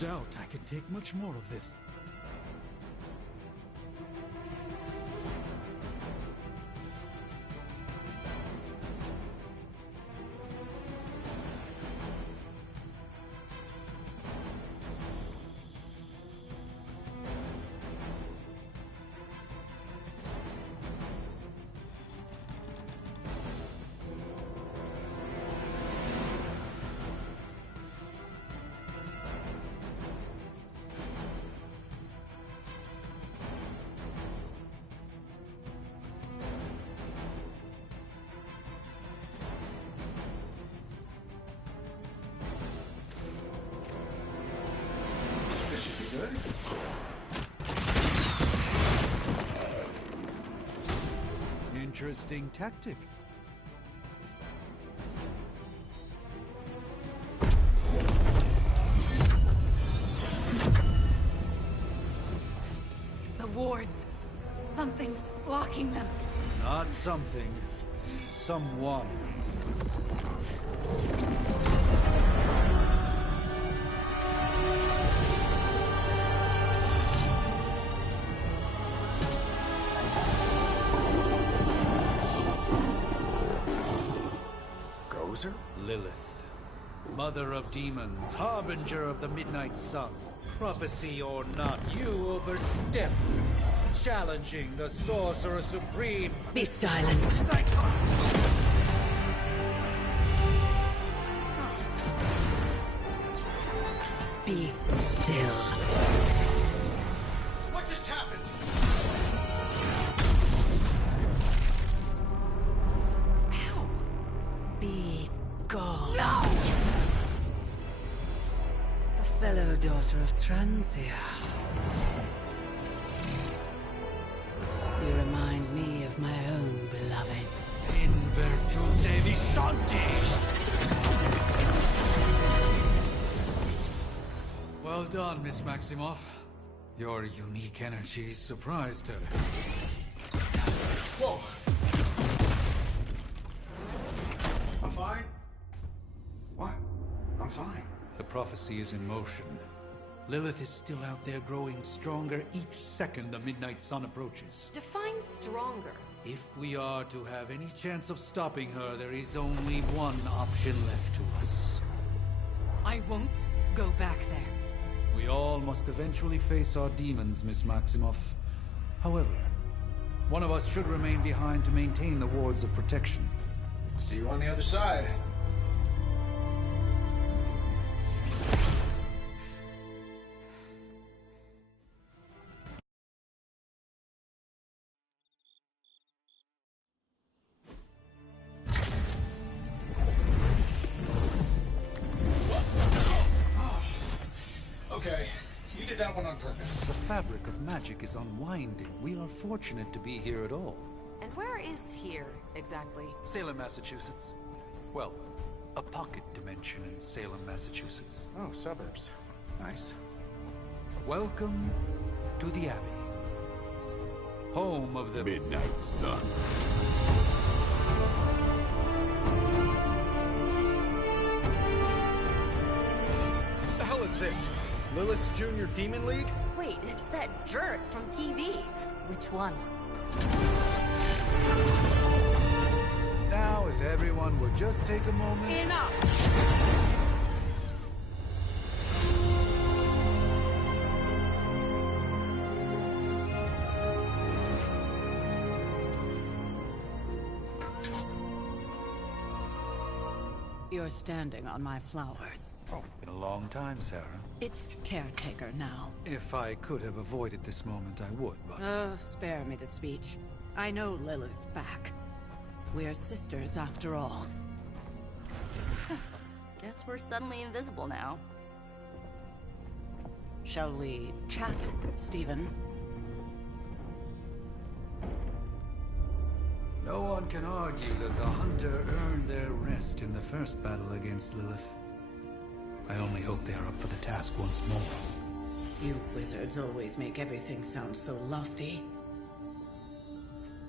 doubt I can take much more of this. Interesting tactic. The wards. Something's blocking them. Not something. Someone. Lilith, mother of demons, harbinger of the midnight sun. Prophecy or not, you overstep, challenging the sorcerer supreme. Be silent. Be still. What just happened? Ow. Be gone. No! A fellow daughter of Transia. You remind me of my own beloved. In virtute vishanti! Well done, Miss Maximoff. Your unique energy surprised her. Whoa! I'm fine. What? I'm fine. The prophecy is in motion. Lilith is still out there growing stronger each second the midnight sun approaches. Define stronger. If we are to have any chance of stopping her, there is only one option left to us. I won't go back there. We all must eventually face our demons, Miss Maximoff. However, one of us should remain behind to maintain the wards of protection. See you on the other side. Okay, you did that one on purpose. The fabric of magic is unwinding. We are fortunate to be here at all. And where is here, exactly? Salem, Massachusetts. Well, a pocket dimension in Salem, Massachusetts. Oh, suburbs. Nice. Welcome to the Abbey. Home of the Midnight Sun. What the hell is this? Lilith's Junior Demon League? Wait, it's that jerk from TV. Which one? Now, if everyone would just take a moment... Enough! You're standing on my flowers. Oh, been a long time, Sarah. It's caretaker now. If I could have avoided this moment, I would, but... Oh, spare me the speech. I know Lilith's back. We're sisters after all. Guess we're suddenly invisible now. Shall we chat, Stephen? No one can argue that the Hunter earned their rest in the first battle against Lilith. I only hope they are up for the task once more. You wizards always make everything sound so lofty.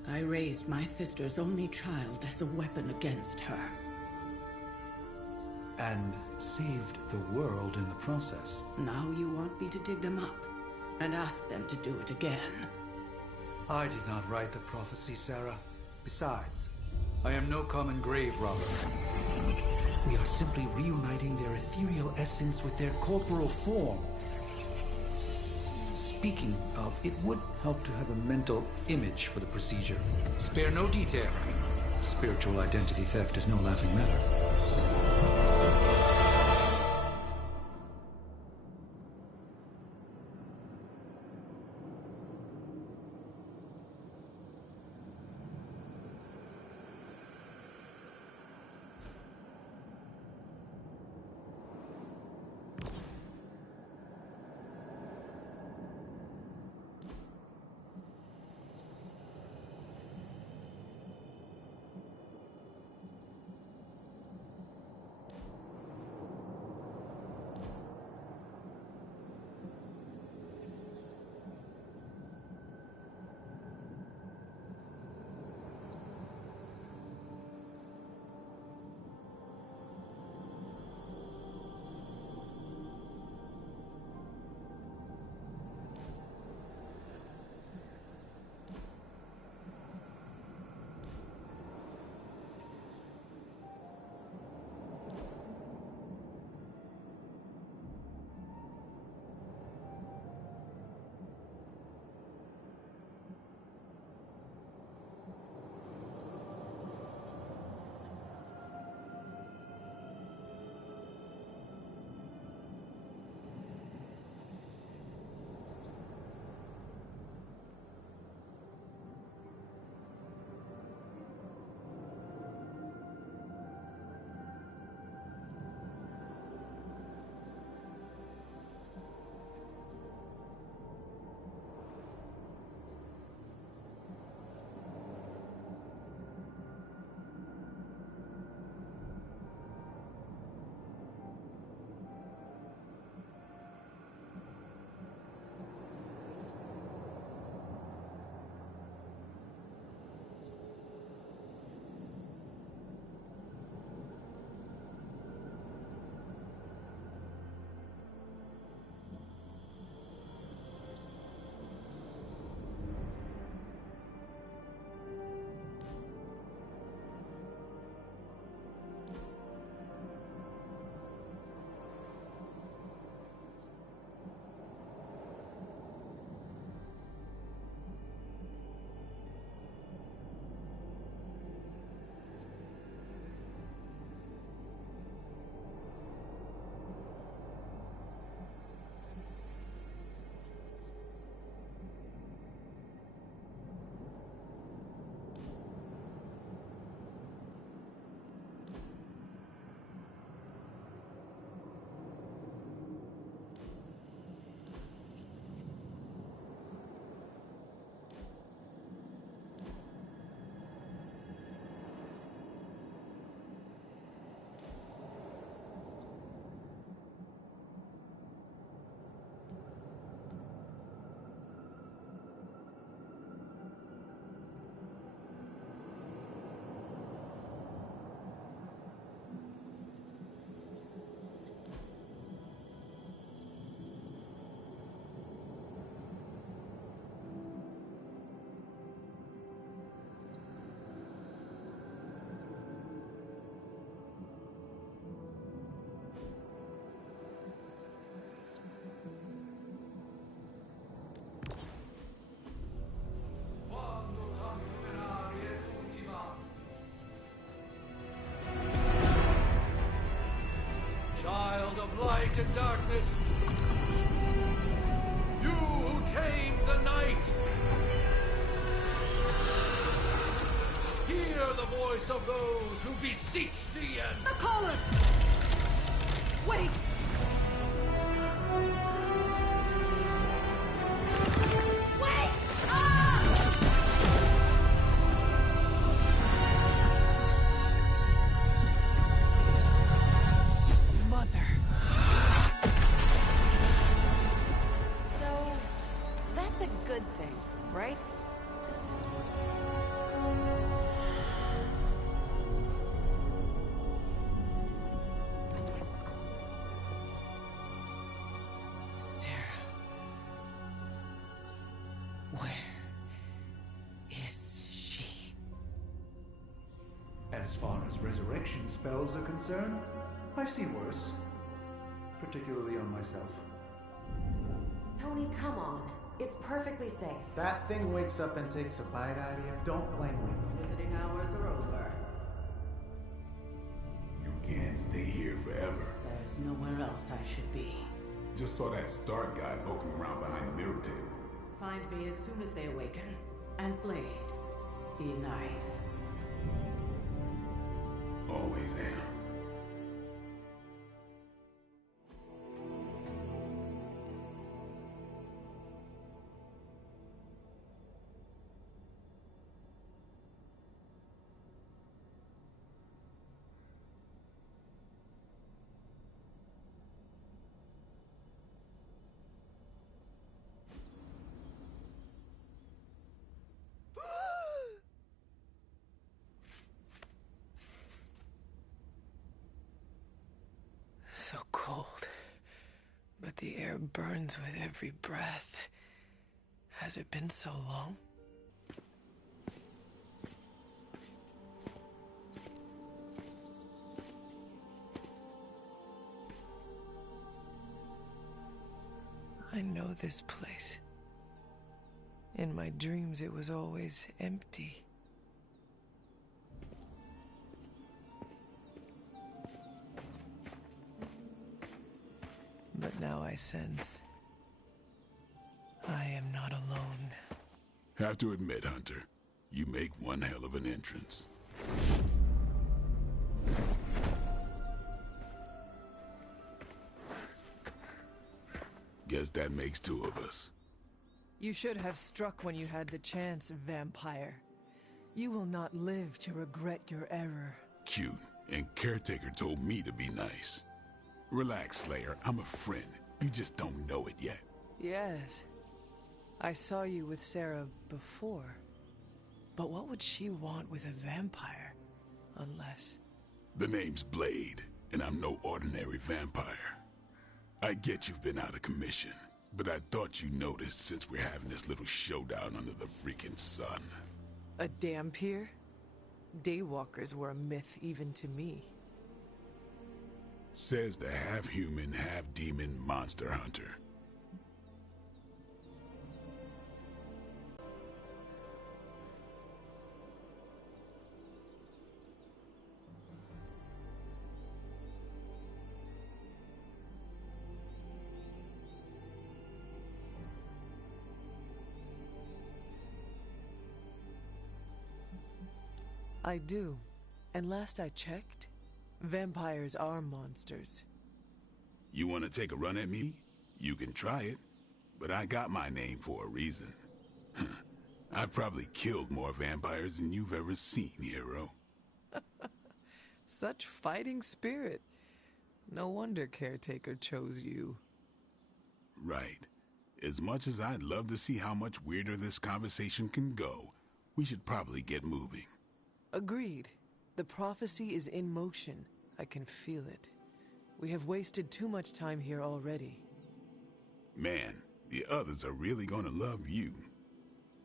I raised my sister's only child as a weapon against her. and saved the world in the process. Now you want me to dig them up and ask them to do it again. I did not write the prophecy, Sarah. Besides, I am no common grave robber. We are simply reuniting their ethereal essence with their corporal form. Speaking of, it would help to have a mental image for the procedure. Spare no detail. Spiritual identity theft is no laughing matter. Light and darkness, you who tame the night, hear the voice of those who beseech the end. The caller! Wait! Wait! Ah! Mother. So, that's a good thing, right? As far as resurrection spells are concerned, I've seen worse. Particularly on myself. Tony, come on. It's perfectly safe. That thing wakes up and takes a bite out of you. Don't blame me. Visiting hours are over. You can't stay here forever. There's nowhere else I should be. Just saw that Stark guy poking around behind the mirror table. Find me as soon as they awaken. And Blade, be nice. Always am. So cold, but the air burns with every breath. Has it been so long? I know this place. In my dreams, it was always empty. But now I sense I am not alone. Have to admit, Hunter, you make one hell of an entrance. Guess that makes two of us. You should have struck when you had the chance, vampire. You will not live to regret your error. Cute, and Caretaker told me to be nice. Relax, Slayer. I'm a friend. You just don't know it yet. Yes. I saw you with Sarah before. But what would she want with a vampire? Unless... The name's Blade, and I'm no ordinary vampire. I get you've been out of commission, but I thought you noticed since we're having this little showdown under the freaking sun. A dampier? Daywalkers were a myth even to me. Says the half-human, half-demon monster hunter. I do. And last I checked, vampires are monsters. You want to take a run at me? You can try it, but I got my name for a reason. I've probably killed more vampires than you've ever seen, hero. Such fighting spirit. No wonder Caretaker chose you. Right. As much as I'd love to see how much weirder this conversation can go, we should probably get moving. Agreed. The prophecy is in motion. I can feel it. We have wasted too much time here already. Man, the others are really gonna love you.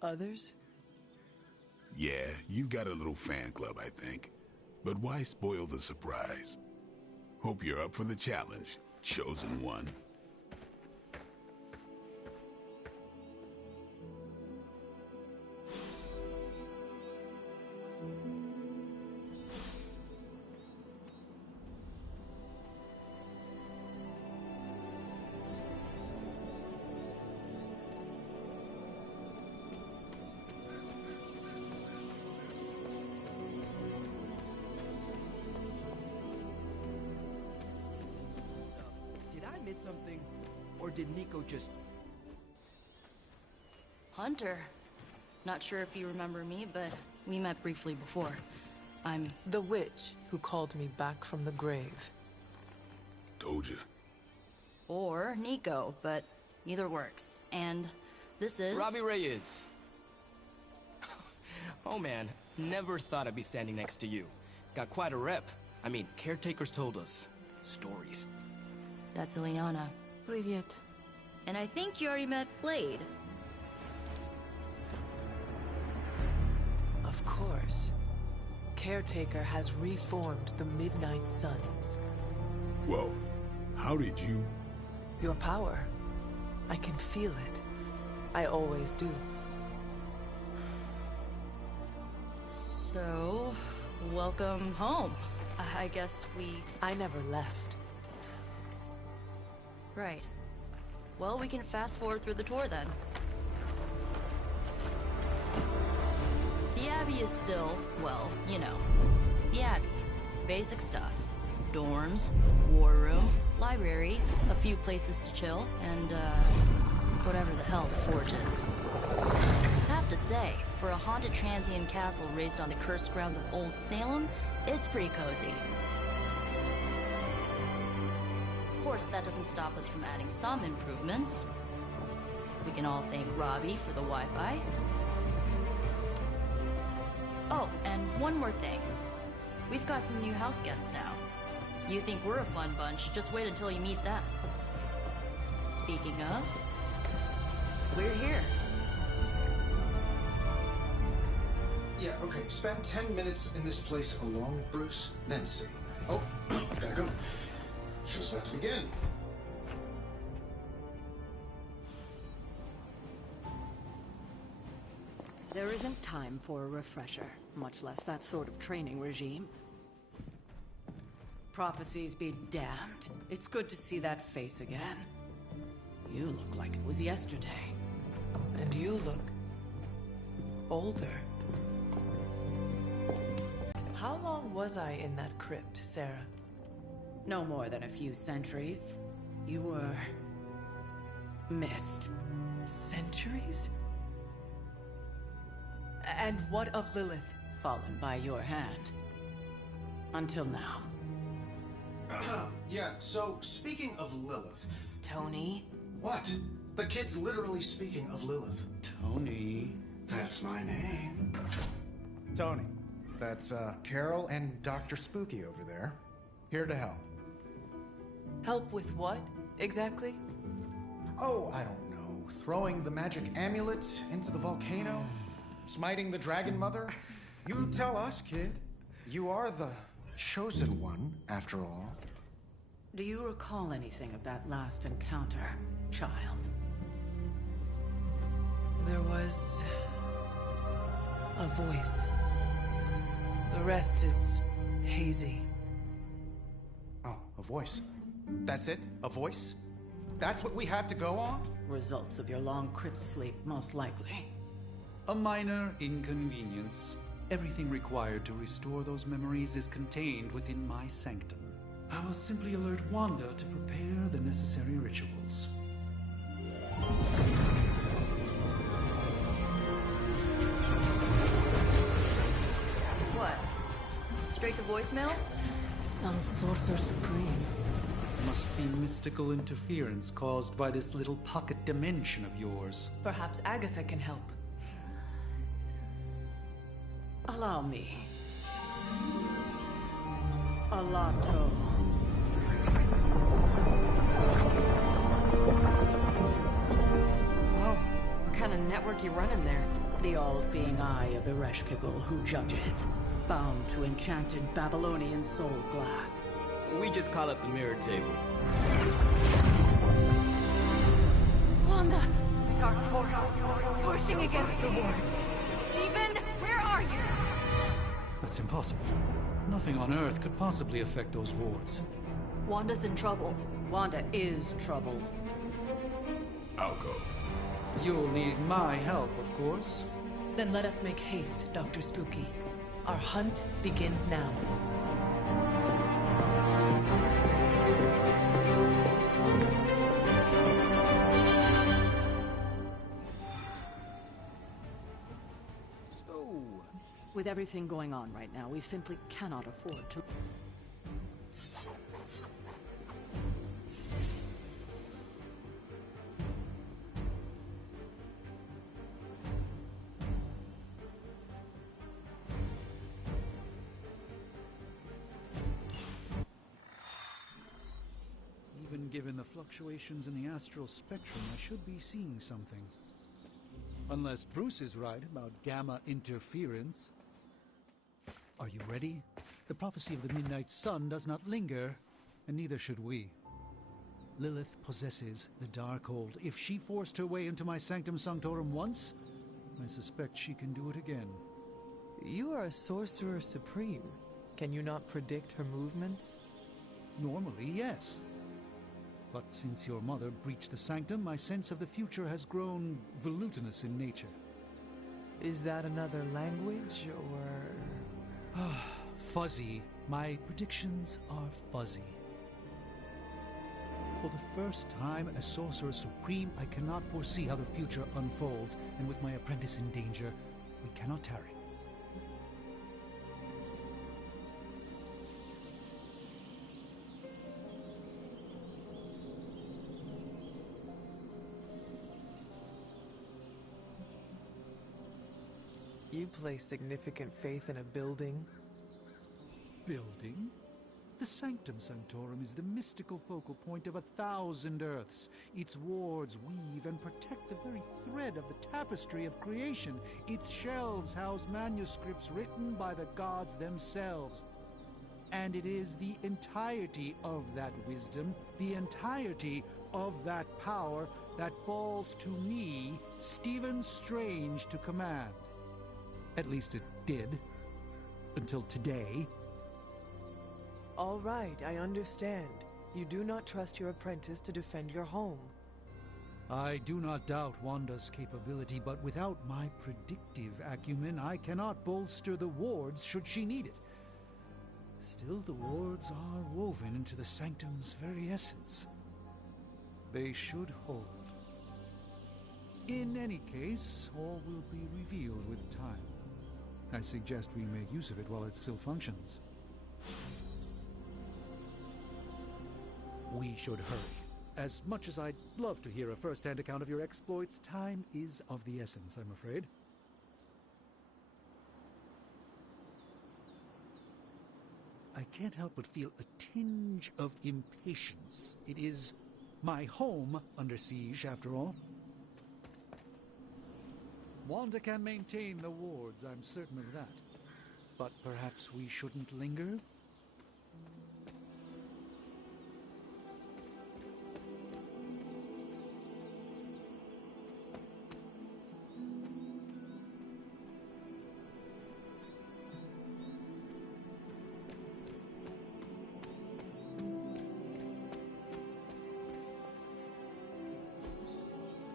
Others? Yeah, you've got a little fan club, I think. But why spoil the surprise? Hope you're up for the challenge, chosen one. Did I miss something? Or did Nico just... Hunter. Not sure if you remember me, but we met briefly before. I'm... The witch who called me back from the grave. Told you. Or Nico, but either works. And this is... Robbie Reyes. Oh man, never thought I'd be standing next to you. Got quite a rep. I mean, caretakers told us stories. That's Ileana. Привет. And I think you already met Blade. Of course. caretaker has reformed the Midnight Suns. Whoa. How did you... Your power. I can feel it. I always do. So, welcome home. I guess I never left. Right. Well, we can fast forward through the tour then. The Abbey is still, well, you know, the Abbey. Basic stuff. Dorms, war room, library, a few places to chill, and, whatever the hell the Forge is. Have to say, for a haunted transient castle raised on the cursed grounds of Old Salem, it's pretty cozy. Of course, that doesn't stop us from adding some improvements. We can all thank Robbie for the Wi-Fi. Oh, and one more thing. We've got some new house guests now. You think we're a fun bunch, just wait until you meet them. Speaking of, we're here. Yeah, okay. Spend 10 minutes in this place alone, Bruce, then see. Oh, gotta go. Show's about to begin. There isn't time for a refresher, much less that sort of training regime. Prophecies be damned. It's good to see that face again. You look like it was yesterday. And you look... older. How long was I in that crypt, Sarah? No more than a few centuries. You were... missed. Centuries? And what of Lilith? Fallen by your hand. Until now. Yeah, so speaking of Lilith... Tony? What? The kid's literally speaking of Lilith. Tony. That's my name. Tony. That's, Carol and Dr. Spooky over there. Here to help. Help with what, exactly? Oh, I don't know. Throwing the magic amulet into the volcano? Smiting the Dragon Mother? You tell us, kid. You are the chosen one, after all. Do you recall anything of that last encounter, child? There was... a voice. The rest is hazy. Oh, a voice. That's it? A voice? That's what we have to go on? Results of your long crypt sleep, most likely. A minor inconvenience. Everything required to restore those memories is contained within my sanctum. I will simply alert Wanda to prepare the necessary rituals. What? Straight to voicemail? Some sorcerer supreme. Must be mystical interference caused by this little pocket dimension of yours. Perhaps Agatha can help. Allow me. Alato. Whoa, what kind of network you running there? The all-seeing eye of Ereshkigal who judges. Bound to enchanted Babylonian soul glass. We just call it the mirror table. Wanda! Dark force, pushing against the wards. Steven, where are you? That's impossible. Nothing on Earth could possibly affect those wards. Wanda's in trouble. Wanda is trouble. I'll go. You'll need my help, of course. Then let us make haste, Dr. Spooky. Our hunt begins now. With everything going on right now, we simply cannot afford to... Even given the fluctuations in the astral spectrum, I should be seeing something. Unless Bruce is right about gamma interference. Are you ready? The prophecy of the Midnight Sun does not linger, and neither should we. Lilith possesses the Darkhold. If she forced her way into my Sanctum Sanctorum once, I suspect she can do it again. You are a sorcerer supreme. Can you not predict her movements? Normally, yes. But since your mother breached the sanctum, my sense of the future has grown volutinous in nature. Is that another language, or... Fuzzy. My predictions are fuzzy. For the first time as Sorcerer Supreme, I cannot foresee how the future unfolds, and with my apprentice in danger, we cannot tarry. You place significant faith in a building? Building? The Sanctum Sanctorum is the mystical focal point of 1,000 Earths. Its wards weave and protect the very thread of the tapestry of creation. Its shelves house manuscripts written by the gods themselves. And it is the entirety of that wisdom, the entirety of that power, that falls to me, Stephen Strange, to command. At least it did. Until today. All right, I understand. You do not trust your apprentice to defend your home. I do not doubt Wanda's capability, but without my predictive acumen, I cannot bolster the wards should she need it. Still, the wards are woven into the sanctum's very essence. They should hold. In any case, all will be revealed with time. I suggest we make use of it while it still functions. We should hurry. As much as I'd love to hear a first-hand account of your exploits, time is of the essence, I'm afraid. I can't help but feel a tinge of impatience. It is my home under siege, after all. Wanda can maintain the wards, I'm certain of that. But perhaps we shouldn't linger?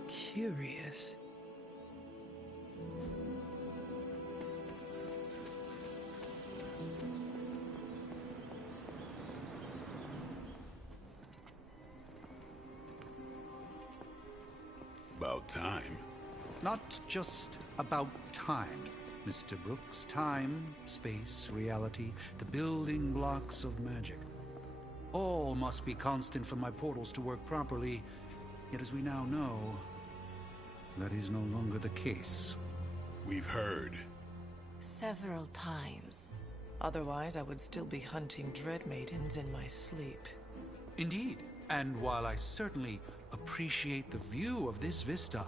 Curious. About time. Not just about time, Mr. Brooks. Time, space, reality, the building blocks of magic. All must be constant for my portals to work properly, yet as we now know, that is no longer the case. We've heard. Several times. Otherwise, I would still be hunting Dread Maidens in my sleep. Indeed. And while I certainly appreciate the view of this vista,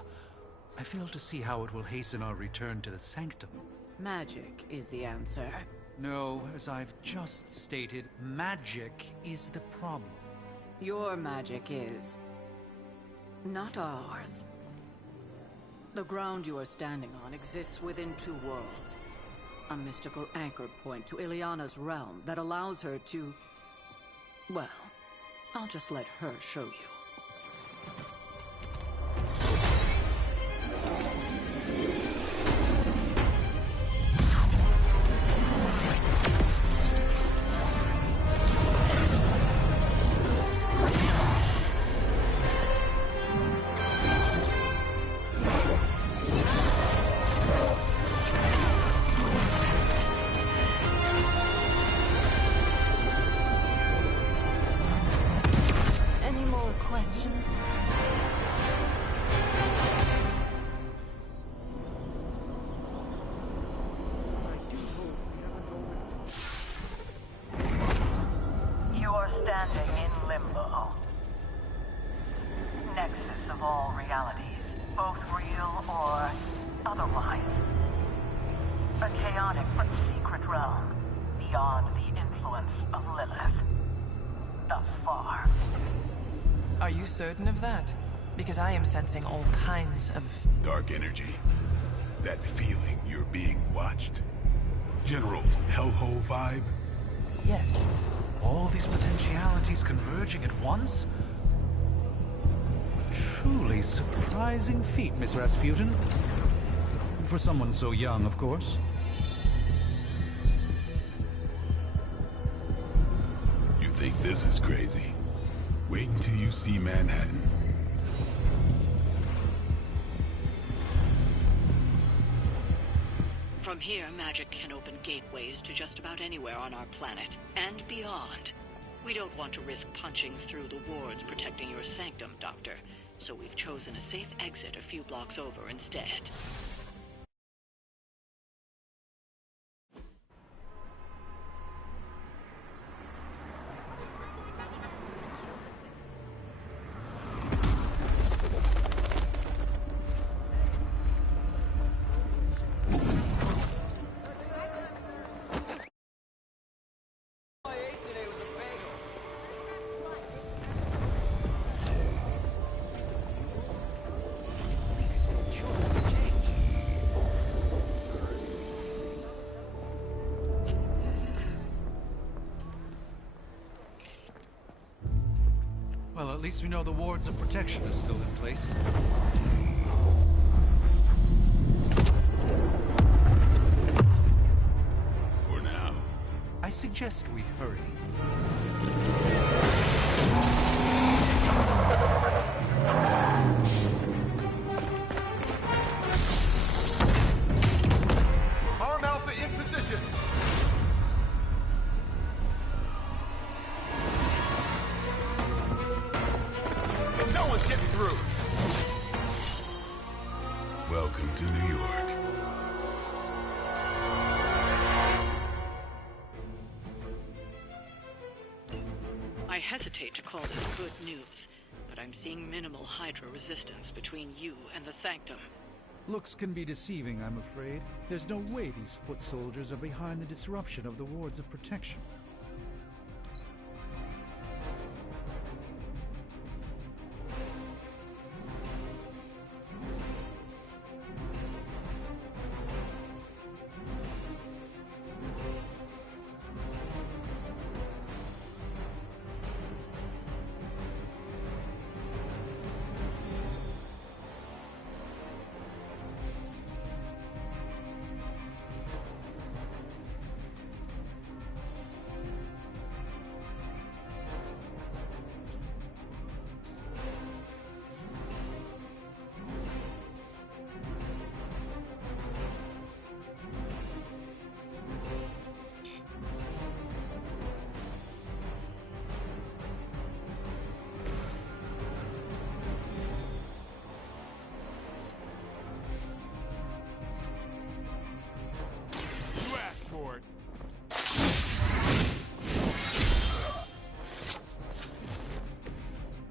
I fail to see how it will hasten our return to the Sanctum. Magic is the answer. No, as I've just stated, magic is the problem. Your magic is... not ours. The ground you are standing on exists within two worlds. A mystical anchor point to Ileana's realm that allows her to... well, I'll just let her show you. Otherwise. A chaotic but secret realm. beyond the influence of Lilith. Thus far. Are you certain of that? Because I am sensing all kinds of... Dark energy. That feeling you're being watched. General hellhole vibe. Yes. All these potentialities converging at once? Truly surprising feat, Miss Rasputin. For someone so young, of course. You think this is crazy? Wait until you see Manhattan. From here, magic can open gateways to just about anywhere on our planet, and beyond. We don't want to risk punching through the wards protecting your sanctum, Doctor, so we've chosen a safe exit a few blocks over instead. Well, at least we know the wards of protection are still in place. For now. I suggest we hurry. Arm Alpha in position. No one's getting through. Welcome to New York. I hesitate to call this good news, but I'm seeing minimal Hydra resistance between you and the Sanctum. Looks can be deceiving, I'm afraid. There's no way these foot soldiers are behind the disruption of the wards of protection.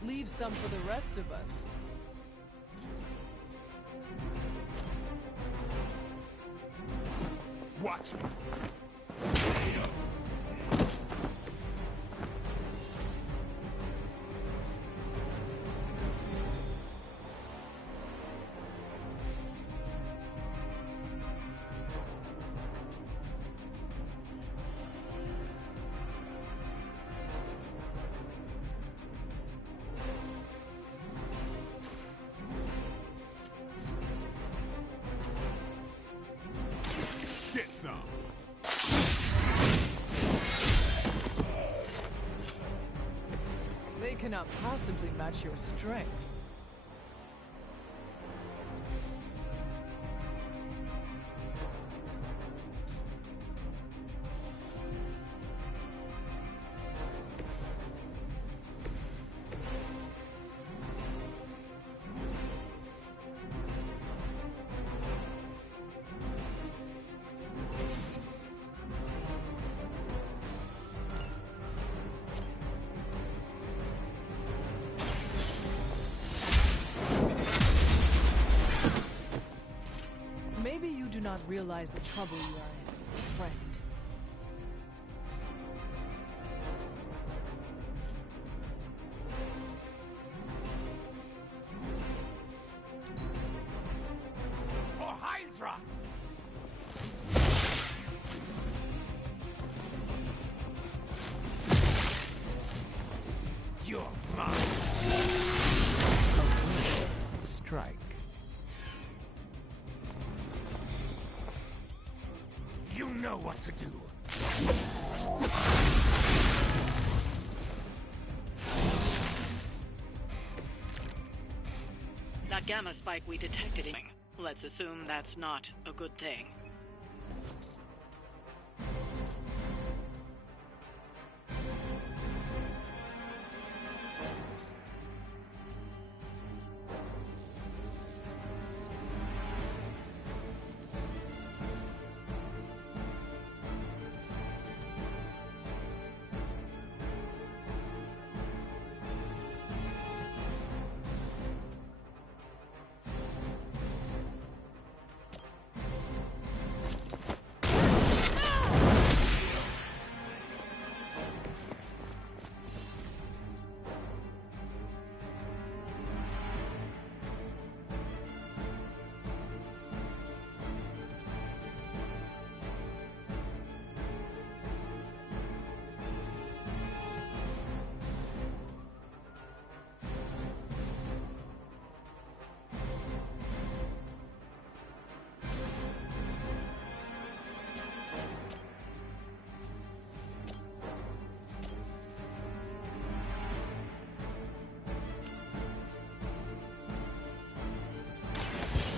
Leave some for the rest of us. Watch me. Get some. They cannot possibly match your strength. Maybe you do not realize the trouble you are in, friend. Hydra! You're mine! Strike. You know what to do. That gamma spike we detected in... Let's assume that's not a good thing.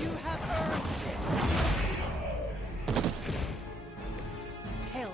You have earned this. Hell.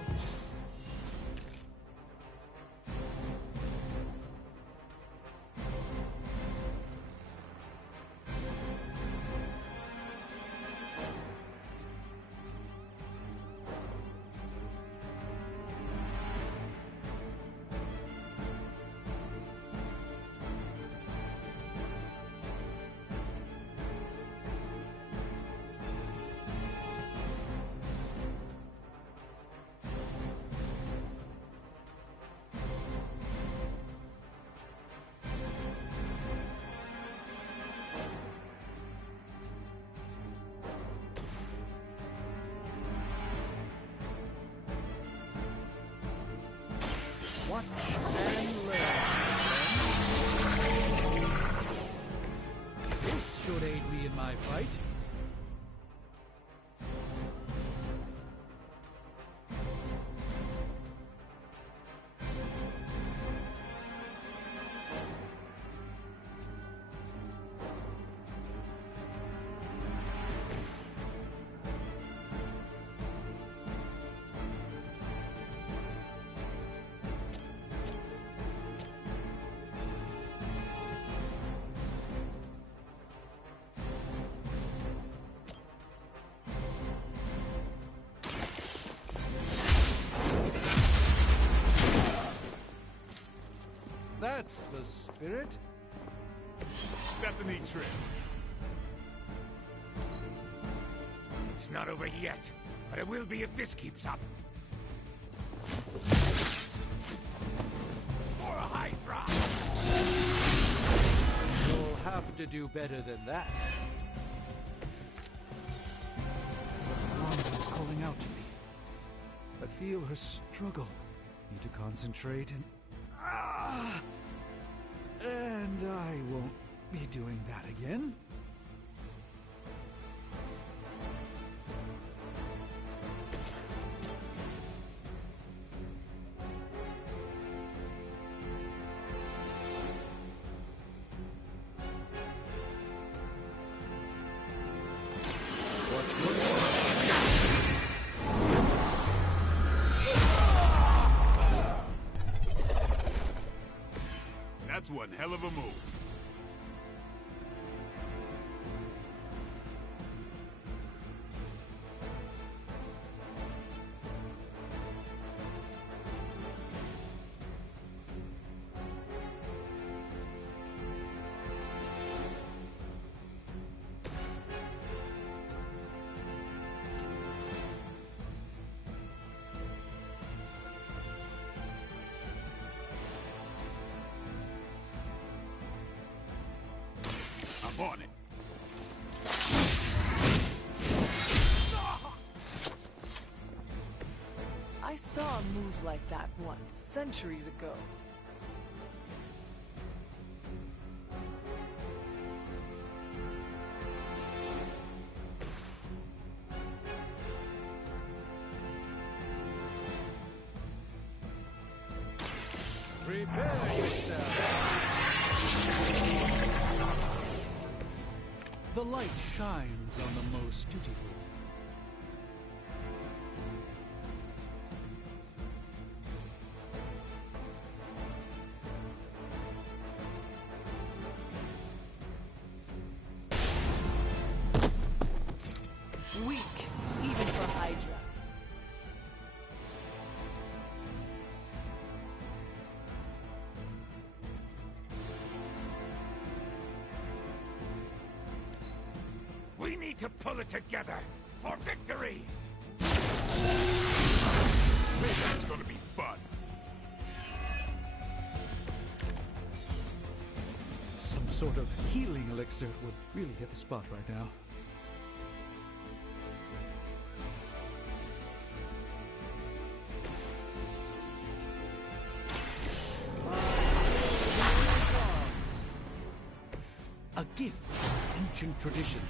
Watch and learn. This should aid me in my fight. That's the spirit. That's a neat trick. It's not over yet, but it will be if this keeps up. For a Hydra! You'll have to do better than that. Wanda is calling out to me. I feel her struggle. Need to concentrate and... And I won't be doing that again. That's one hell of a move. I'm on it. saw a move like that once, centuries ago. Prepare yourself. The light shines on the most dutiful. Weak, even for Hydra. We need to pull it together for victory! That's gonna be fun. Some sort of healing elixir would really hit the spot right now. A gift of ancient traditions.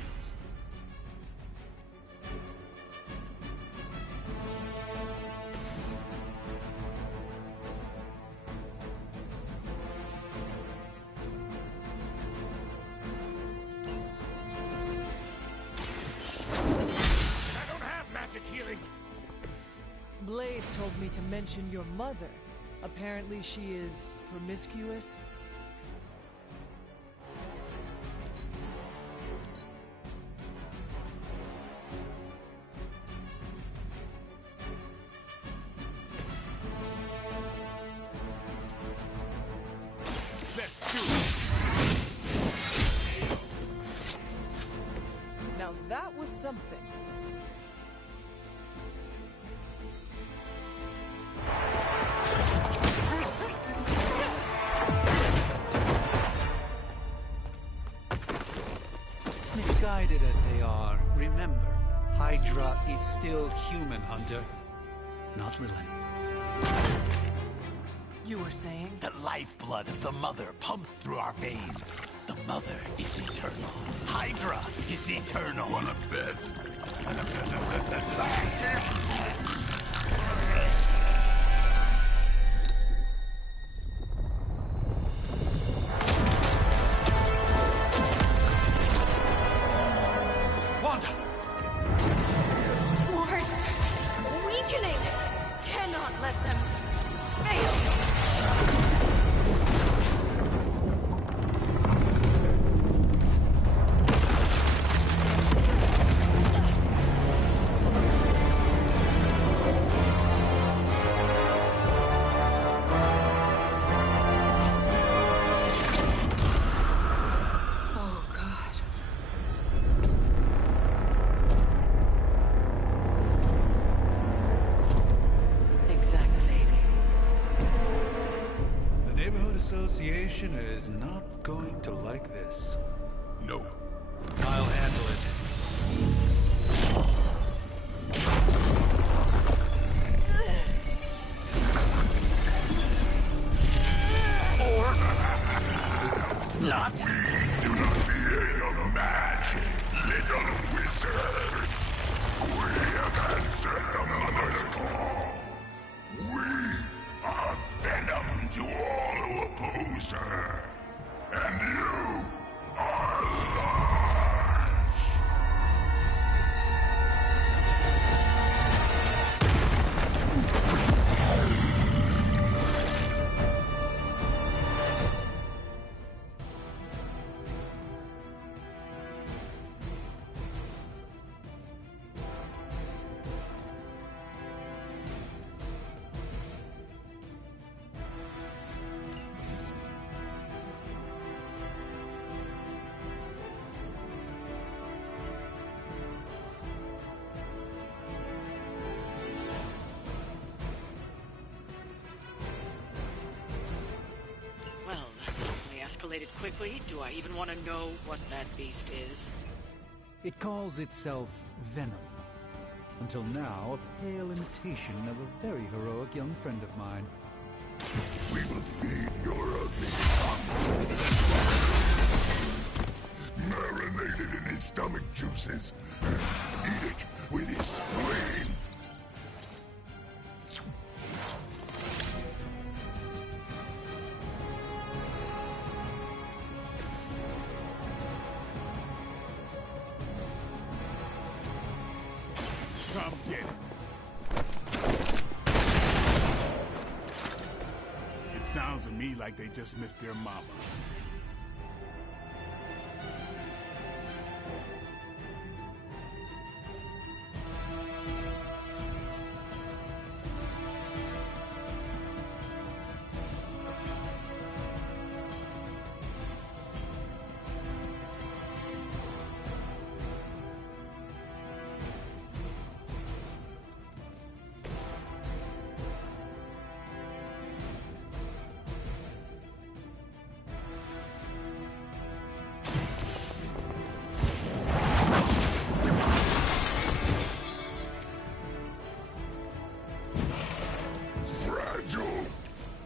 I don't have magic healing. Blade told me to mention your mother. Apparently she is promiscuous. Let's do it. Now that was something. Misguided as they are, remember, Hydra is still human, Hunter. Not Lilin. You were saying? The lifeblood of the Mother pumps through our veins. The Mother is eternal. Hydra is eternal. Wanna bet? Wanda! Wards! Weakening! Cannot let them fail! Oh, God. Exactly. The Neighborhood Association is not going to like this. Nope. I'll handle it. Not? Do not fear your magic, little wizard. We have answered the Mother's call. We are venom to all who oppose her. And you are lost. Well, that certainly escalated quickly. Do I even want to know what that beast is? It calls itself Venom. Until now, a pale imitation of a very heroic young friend of mine. We will feed your ugly marinated in his stomach juices and eat it with his spleen. Come get it. It sounds to me like they just missed their mama.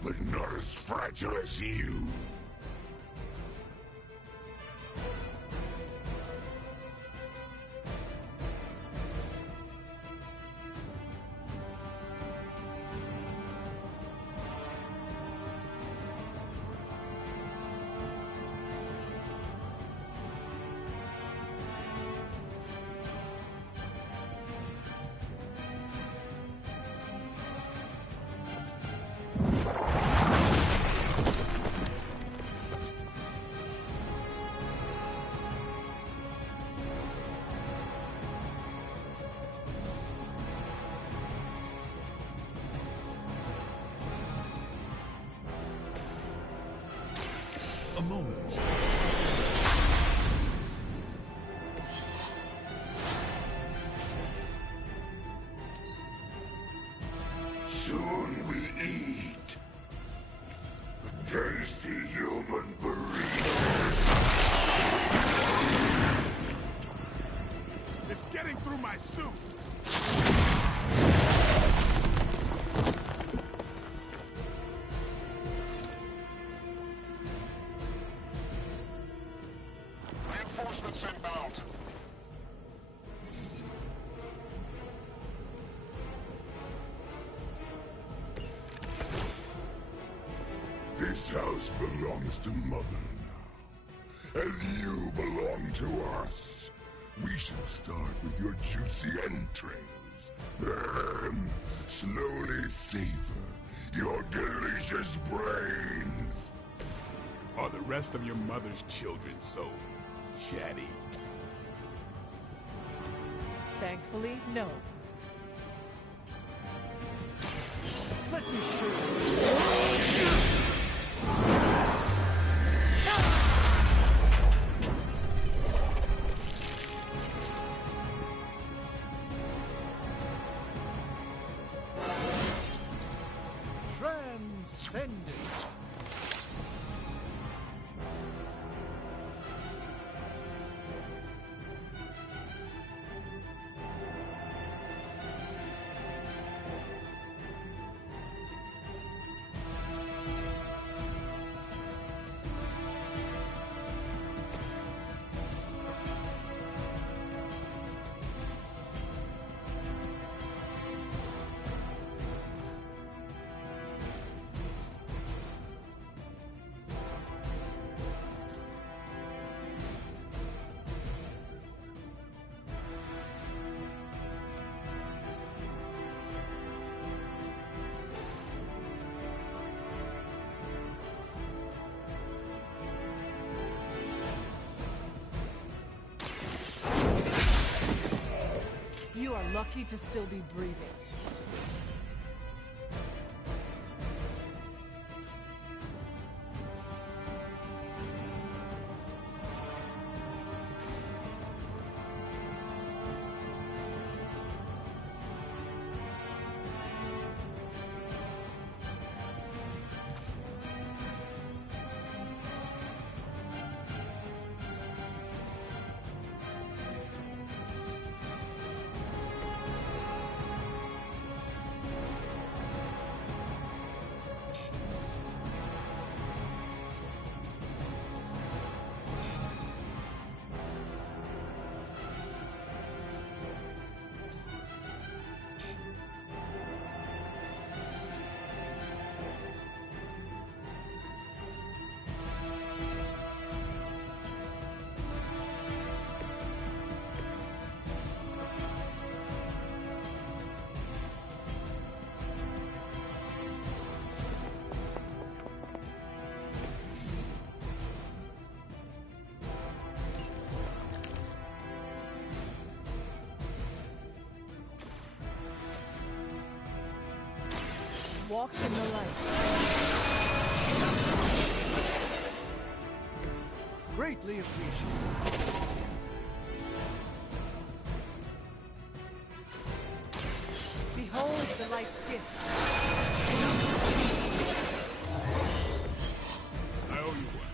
But not as fragile as you. A moment. Soon we eat. Tasty human burrito. It's getting through my suit. Reinforcements inbound. This house belongs to Mother now, as you belong to us. We shall start with your juicy entrails, then slowly savor your delicious brains. Are the rest of your mother's children so chatty? Thankfully, no. Let me show you. Transcendence. You are lucky to still be breathing. Walk in the light. Greatly appreciated. Behold the light's gift. I owe you one.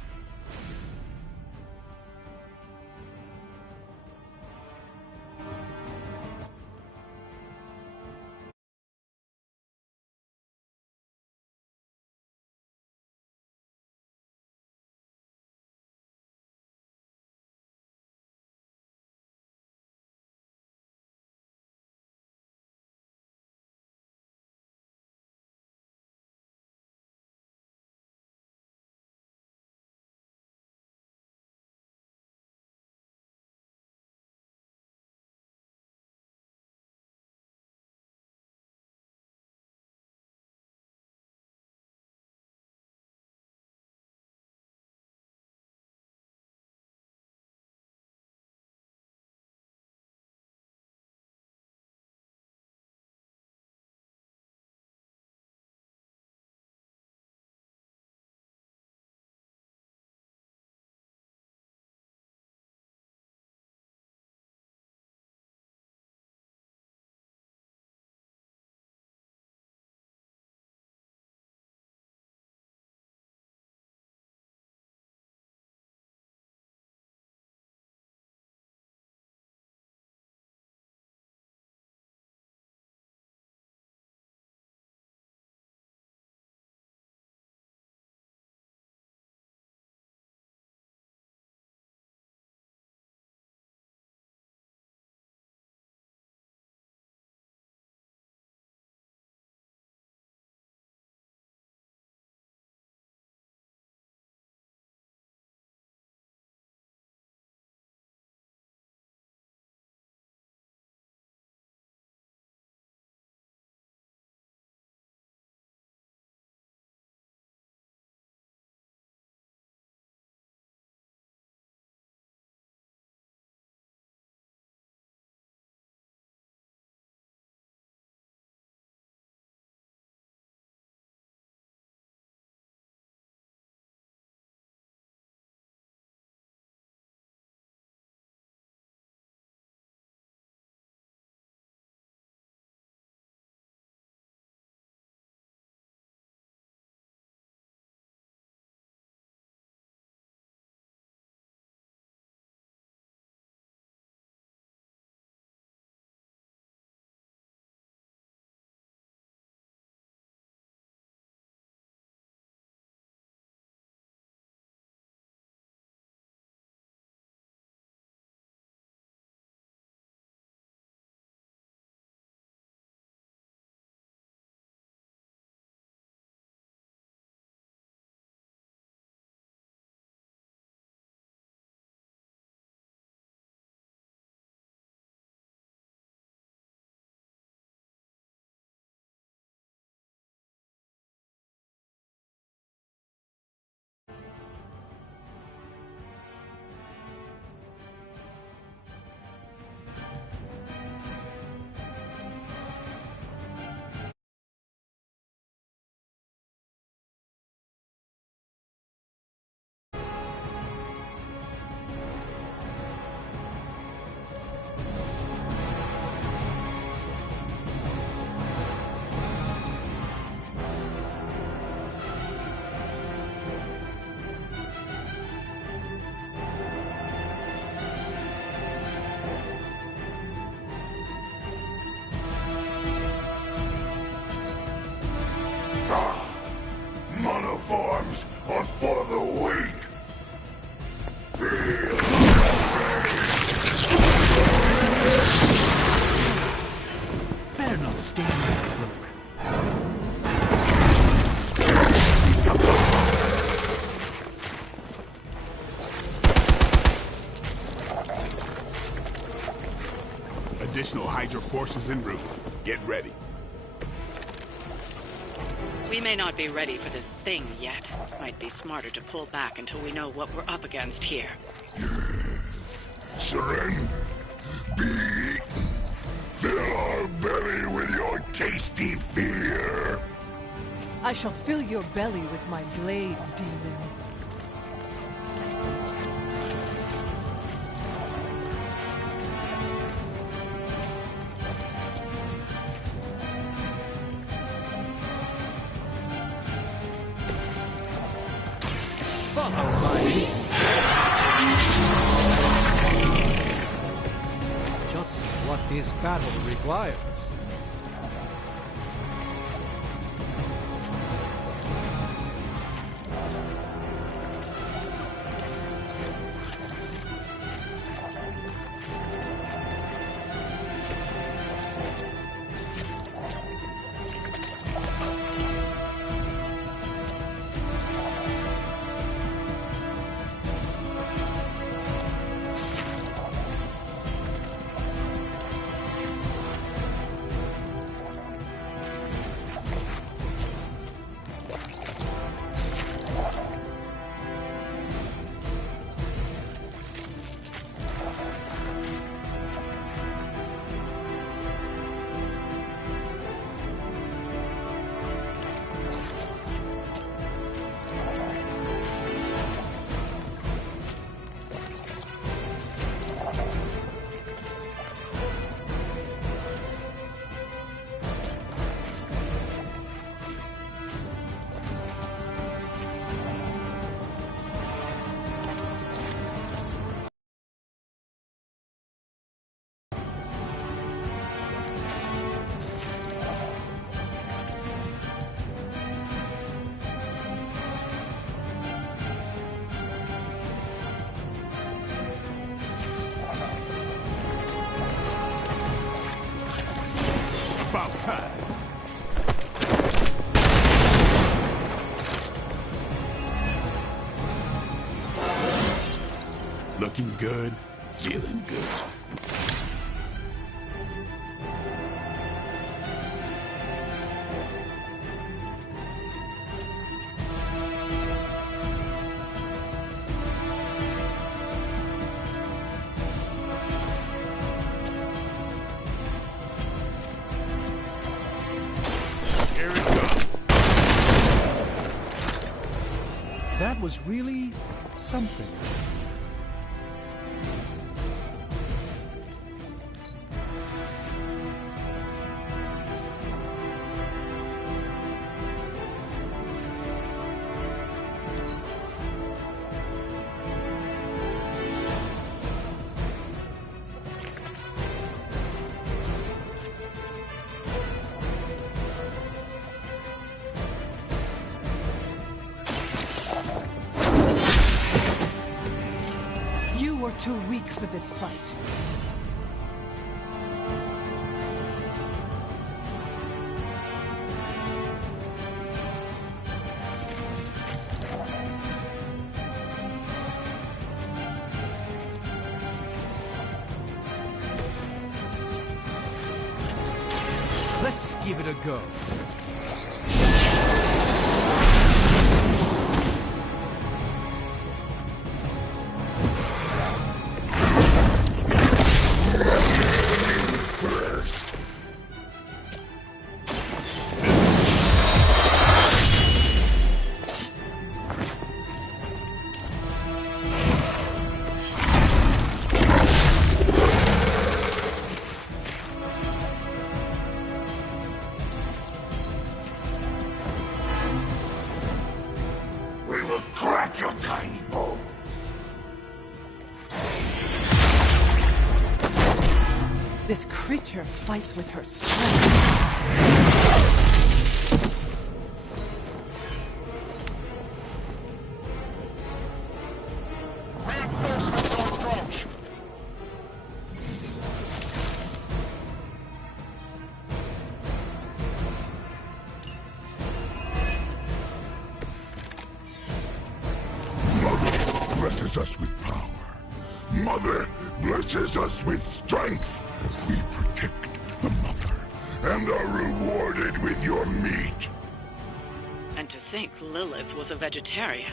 Monoforms are for the weak. Feel Better not stand there, Rook. Additional Hydra forces en route. Get ready. We may not be ready for this thing yet. Might be smarter to pull back until we know what we're up against here. Yes. Surrender. Be eaten. Fill our belly with your tasty fear. I shall fill your belly with my blade, demon. Just what this battle requires. About time. Looking good, feeling good. That was really something. You are too weak for this fight. Let's give it a go. We will crack your tiny bones. This creature fights with her strength. Mother blesses us with power. Mother blesses us with strength. We protect the mother and are rewarded with your meat. And to think Lilith was a vegetarian.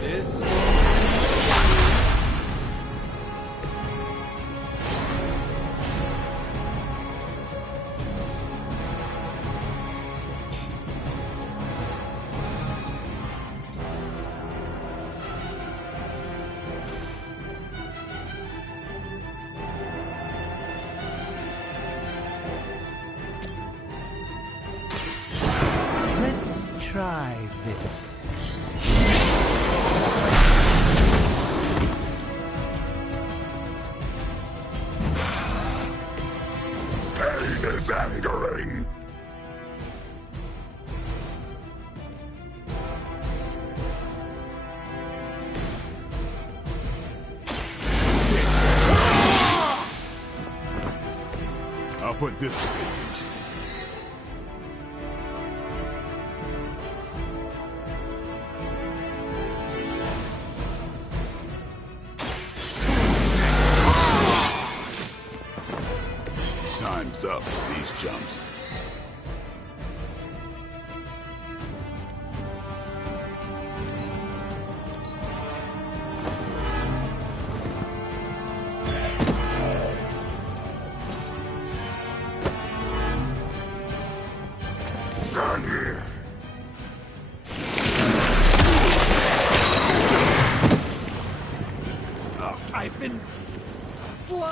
This try this. Pain is angering. I'll put this to good use. Time's up for these jumps. Stand here. Oh, I've been slow.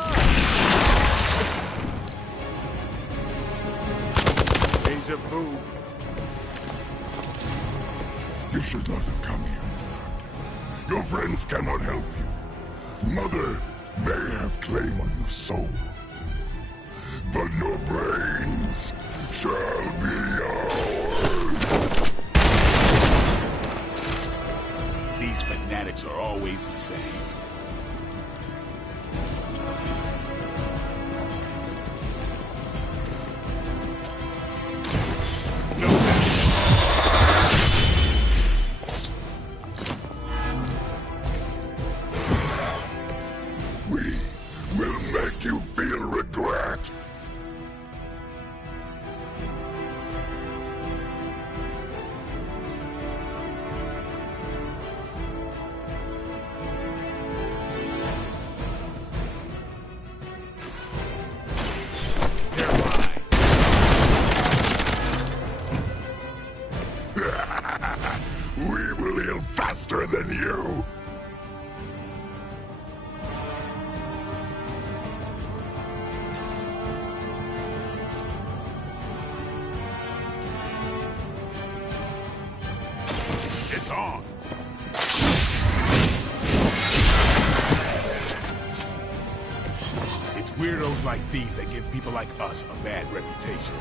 Deja vu. You should not have come here, Millard. Your friends cannot help you. Mother may have claim on your soul, but your brains shall be ours. These fanatics are always the same. We will make you feel regret. We will heal faster than you. It's on. It's weirdos like these that give people like us a bad reputation.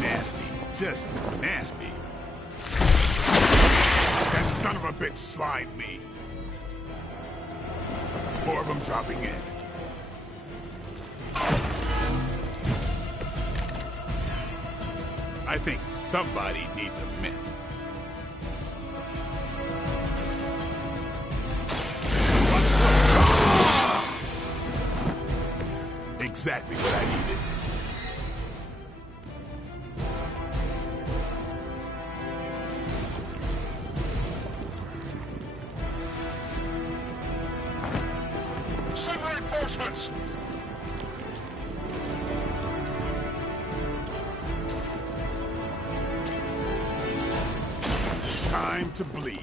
Nasty. Just nasty. That son of a bitch slimed me. More of them dropping in. I think somebody needs a mint. Exactly what I needed. Send reinforcements. Time to bleed.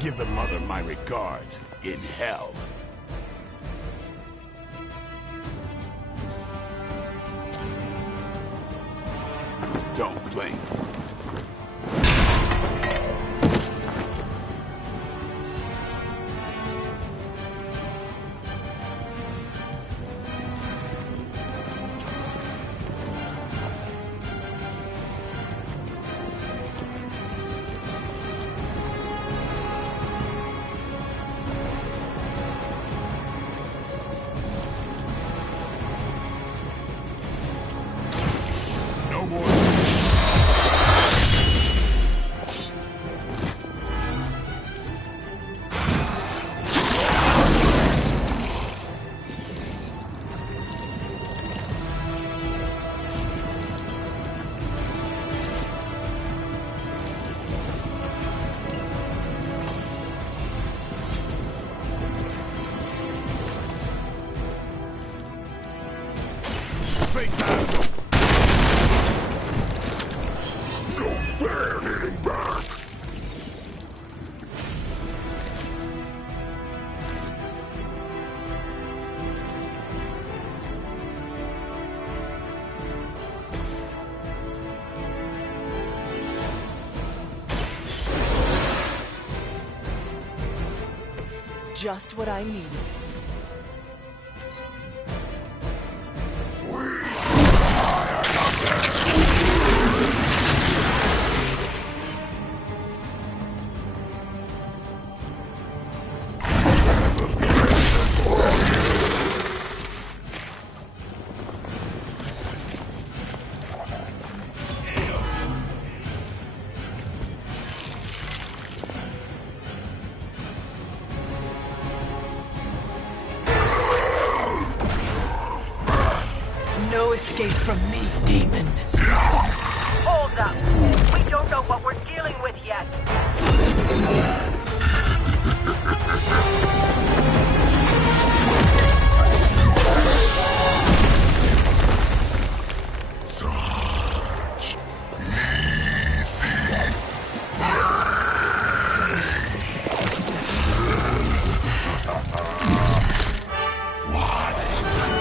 Give the mother my regards in hell. Don't blink. No more. just what I needed. No escape from me, demon. Hold up. We don't know what we're dealing with yet.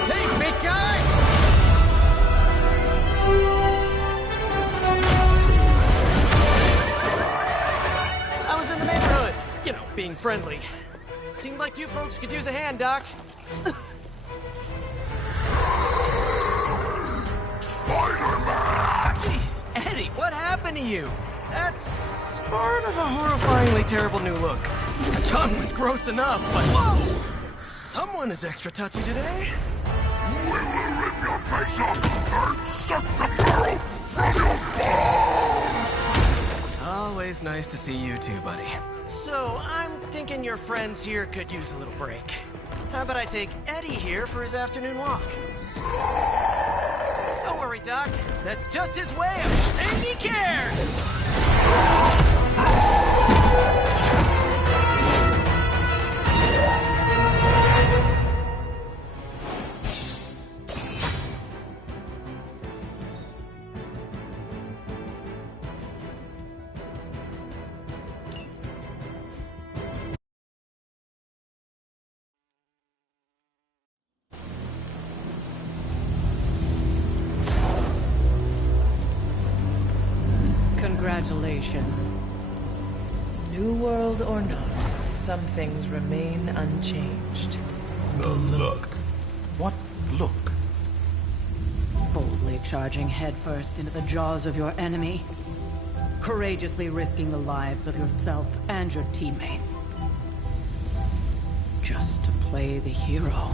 Hey, big guy! I was in the neighborhood. You know, being friendly. Seemed like you folks could use a hand, Doc. Spider-Man! Jeez, Eddie, what happened to you? That's sort of a horrifyingly terrible new look. The tongue was gross enough, but whoa! Someone is extra touchy today. We will rip your face off and suck the marrow from your bones! Always nice to see you too, buddy. So, I'm thinking your friends here could use a little break. How about I take Eddie here for his afternoon walk? Don't worry, Doc. That's just his way of saying he cares! Congratulations. New world or not, some things remain unchanged. The look. What look? Boldly charging headfirst into the jaws of your enemy. Courageously risking the lives of yourself and your teammates. Just to play the hero.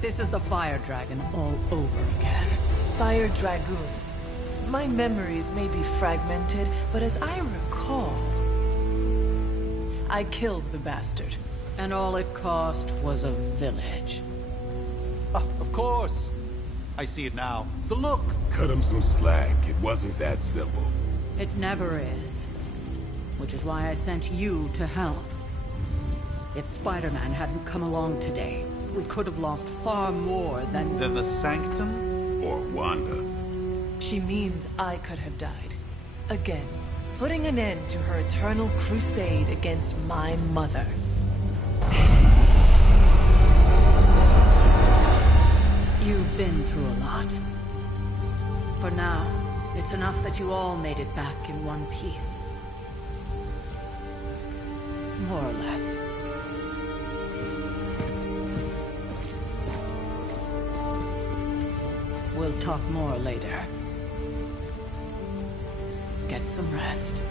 This is the Fire Dragon all over again. Fire Dragoon. My memories may be fragmented, but as I recall, I killed the bastard. And all it cost was a village. Ah, of course. I see it now. The look. Cut him some slack. It wasn't that simple. It never is. Which is why I sent you to help. If Spider-Man hadn't come along today, we could have lost far more than... Then the Sanctum? Or Wanda. She means I could have died. Again, putting an end to her eternal crusade against my mother. You've been through a lot. For now, it's enough that you all made it back in one piece. More or less. We'll talk more later. Get some rest.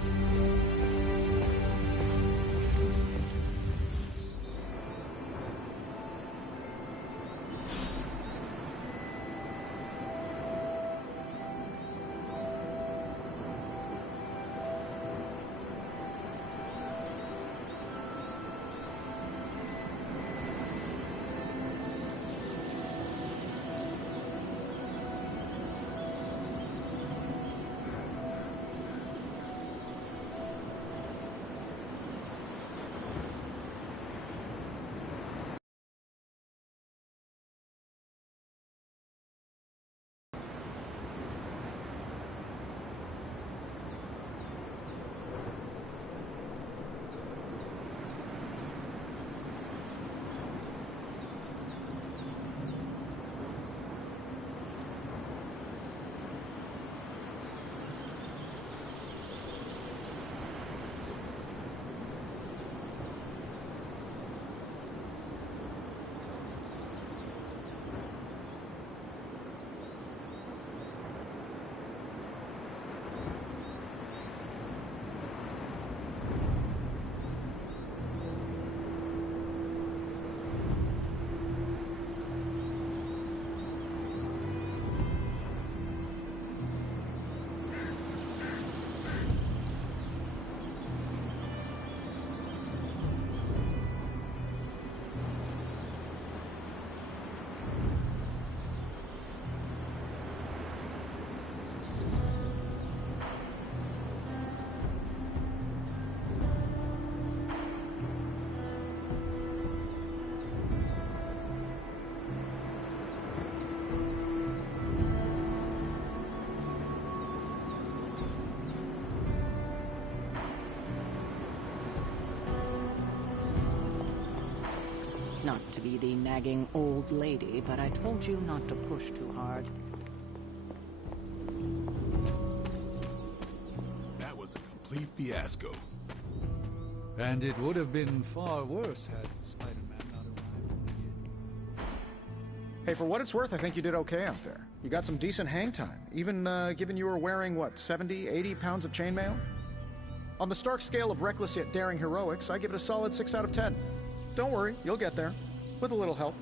Not to be the nagging old lady, but I told you not to push too hard. That was a complete fiasco. And it would have been far worse had Spider-Man not arrived. Hey, for what it's worth, I think you did okay out there. You got some decent hang time, even given you were wearing, what, 70, 80 pounds of chainmail? On the Stark scale of reckless yet daring heroics, I give it a solid 6 out of 10. Don't worry, you'll get there. With a little help.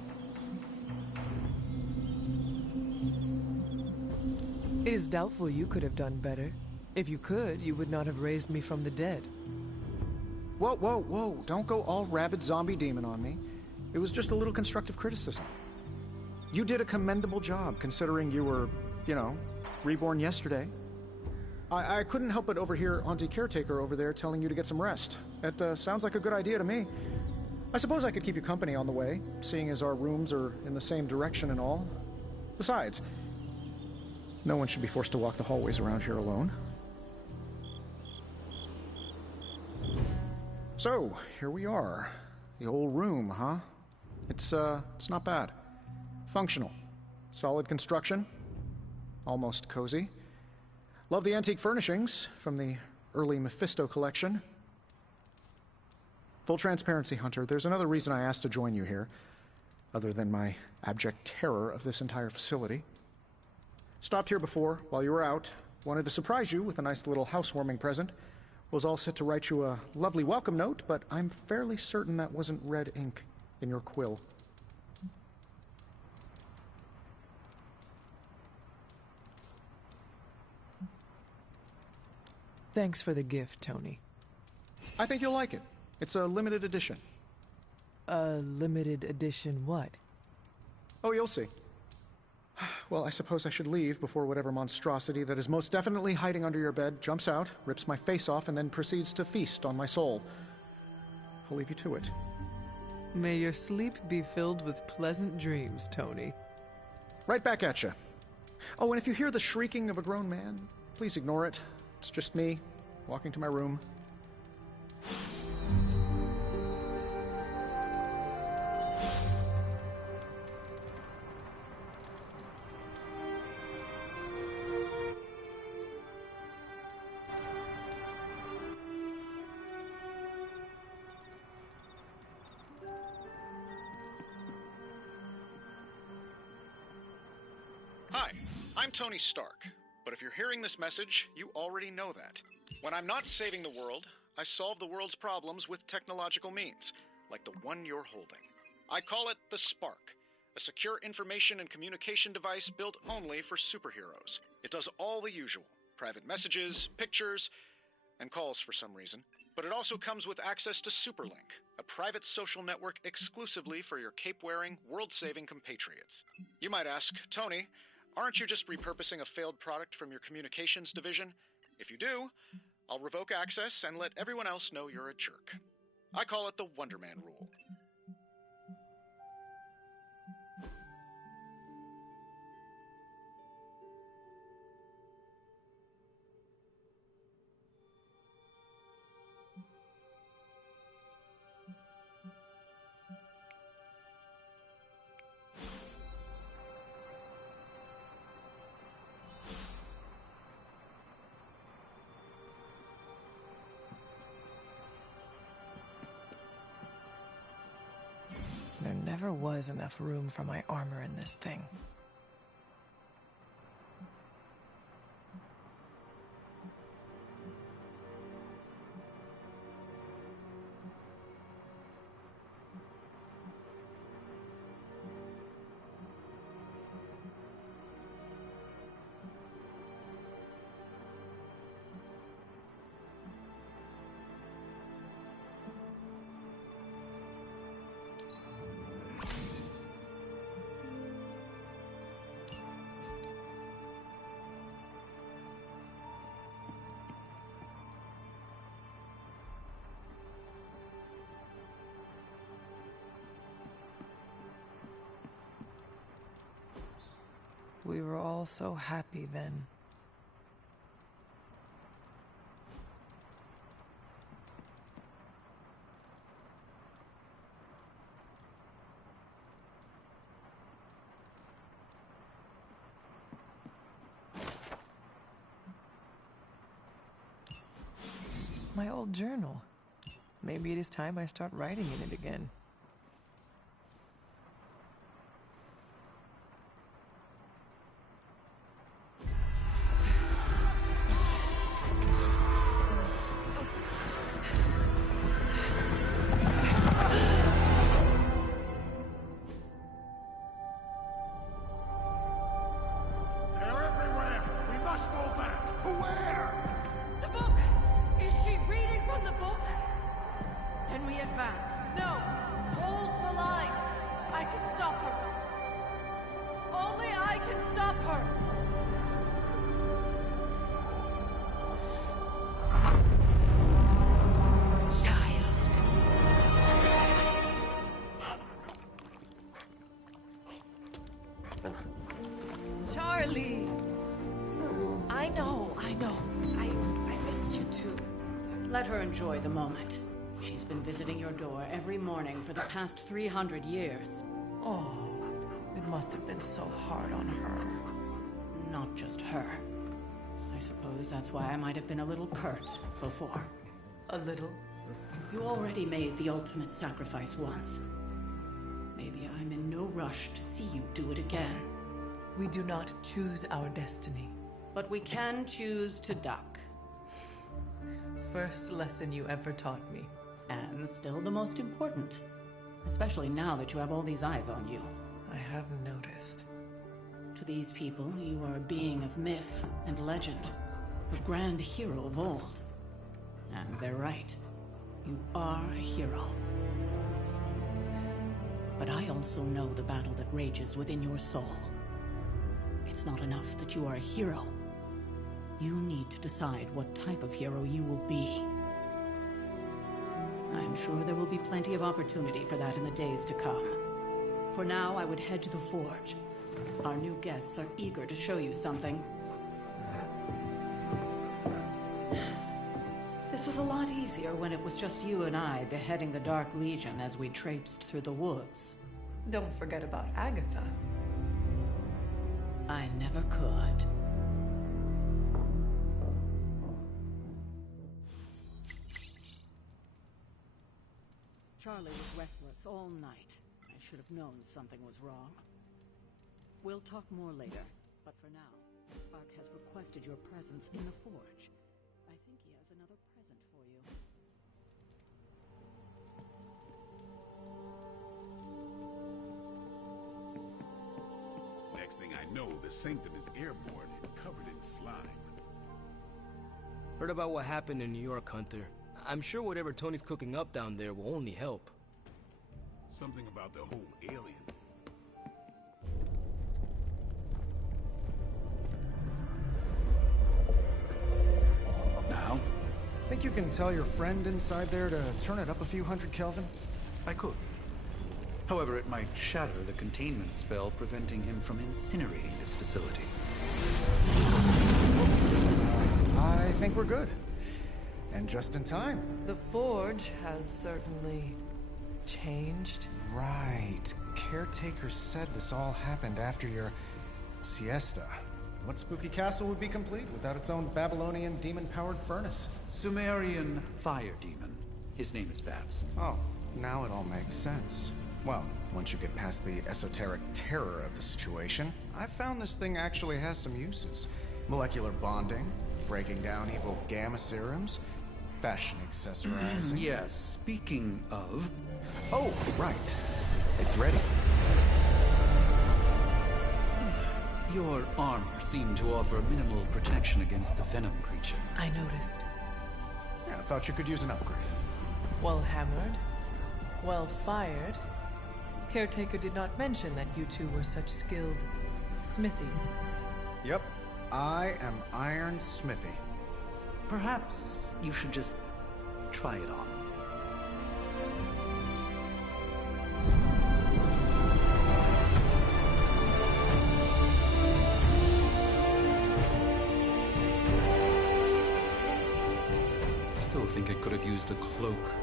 It is doubtful you could have done better. If you could, you would not have raised me from the dead. Whoa, whoa, whoa. Don't go all rabid zombie demon on me. It was just a little constructive criticism. You did a commendable job, considering you were, you know, reborn yesterday. I couldn't help but overhear Auntie Caretaker over there telling you to get some rest. It sounds like a good idea to me. I suppose I could keep you company on the way, seeing as our rooms are in the same direction and all. Besides, no one should be forced to walk the hallways around here alone. So, here we are. The old room, huh? It's not bad. Functional. Solid construction. Almost cozy. Love the antique furnishings from the early Mephisto collection. Full transparency, Hunter, there's another reason I asked to join you here, other than my abject terror of this entire facility. Stopped here before, while you were out. Wanted to surprise you with a nice little housewarming present. Was all set to write you a lovely welcome note, but I'm fairly certain that wasn't red ink in your quill. Thanks for the gift, Tony. I think you'll like it. It's a limited edition. A limited edition what? Oh, you'll see. Well, I suppose I should leave before whatever monstrosity that is most definitely hiding under your bed jumps out, rips my face off, and then proceeds to feast on my soul. I'll leave you to it. May your sleep be filled with pleasant dreams, Tony. Right back at you. Oh, and if you hear the shrieking of a grown man, please ignore it. It's just me, walking to my room. Hi, I'm Tony Stark. But if you're hearing this message, you already know that. When I'm not saving the world, I solve the world's problems with technological means, like the one you're holding. I call it the Spark, a secure information and communication device built only for superheroes. It does all the usual, private messages, pictures, and calls for some reason. But it also comes with access to Superlink, a private social network exclusively for your cape-wearing, world-saving compatriots. You might ask, Tony, aren't you just repurposing a failed product from your communications division? If you do, I'll revoke access and let everyone else know you're a jerk. I call it the Wonder Man rule. There never was enough room for my armor in this thing. We were all so happy then. My old journal. Maybe it is time I start writing in it again. They're everywhere! We must go back! To where? The book! Is she reading from the book? Then we advance. No! Hold the line! I can stop her. Only I can stop her! Charlie! I know. I missed you too. Let her enjoy the moment. She's been visiting your door every morning for the past 300 years. Oh, it must have been so hard on her. Not just her. I suppose that's why I might have been a little curt before. A little? You already made the ultimate sacrifice once. Maybe I'm in no rush to see you do it again. We do not choose our destiny. But we can choose to duck. First lesson you ever taught me. And still the most important. Especially now that you have all these eyes on you. I have noticed. To these people, you are a being of myth and legend. A grand hero of old. And they're right. You are a hero. But I also know the battle that rages within your soul. It's not enough that you are a hero. You need to decide what type of hero you will be. I'm sure there will be plenty of opportunity for that in the days to come. For now, I would head to the forge. Our new guests are eager to show you something. This was a lot easier when it was just you and I beheading the Dark Legion as we traipsed through the woods. Don't forget about Agatha. I never could. Charlie was restless all night. I should have known something was wrong. We'll talk more later, but for now, Ark has requested your presence in the forge. I think he has another present for you. Next thing I know, the Sanctum is airborne and covered in slime. Heard about what happened in New York, Hunter. I'm sure whatever Tony's cooking up down there will only help. Something about the whole alien. Now? Think you can tell your friend inside there to turn it up a few hundred Kelvin? I could. However, it might shatter the containment spell preventing him from incinerating this facility. I think we're good. And just in time. The forge has certainly changed. Right. Caretaker said this all happened after your siesta. What spooky castle would be complete without its own Babylonian demon-powered furnace? Sumerian fire demon. His name is Babs. Oh, now it all makes sense. Well, once you get past the esoteric terror of the situation, I've found this thing actually has some uses. Molecular bonding, breaking down evil gamma serums, fashion accessorizing. Yes, speaking of... Oh, right. It's ready. Your armor seemed to offer minimal protection against the venom creature. I noticed. Yeah, I thought you could use an upgrade. Well hammered. Well fired. Caretaker did not mention that you two were such skilled smithies. Yep. I am Iron Smithy. Perhaps you should just try it on. Still think I could have used a cloak.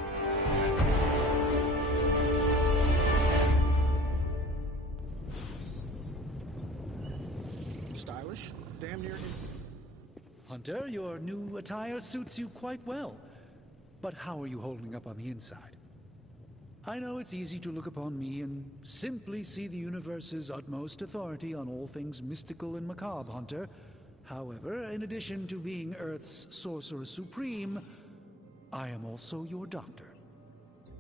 Stylish? Damn near... Hunter, your new attire suits you quite well. But how are you holding up on the inside? I know it's easy to look upon me and simply see the universe's utmost authority on all things mystical and macabre, Hunter. However, in addition to being Earth's Sorcerer Supreme, I am also your doctor.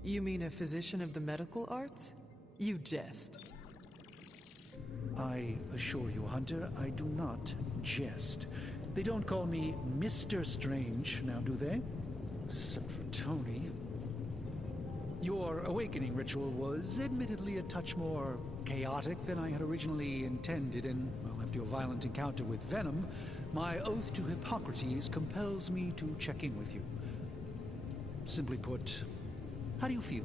You mean a physician of the medical arts? You jest. I assure you, Hunter, I do not jest. They don't call me Mr. Strange, now do they? Except for Tony. Your awakening ritual was admittedly a touch more chaotic than I had originally intended, and, well, after your violent encounter with Venom, my oath to Hippocrates compels me to check in with you. Simply put, how do you feel?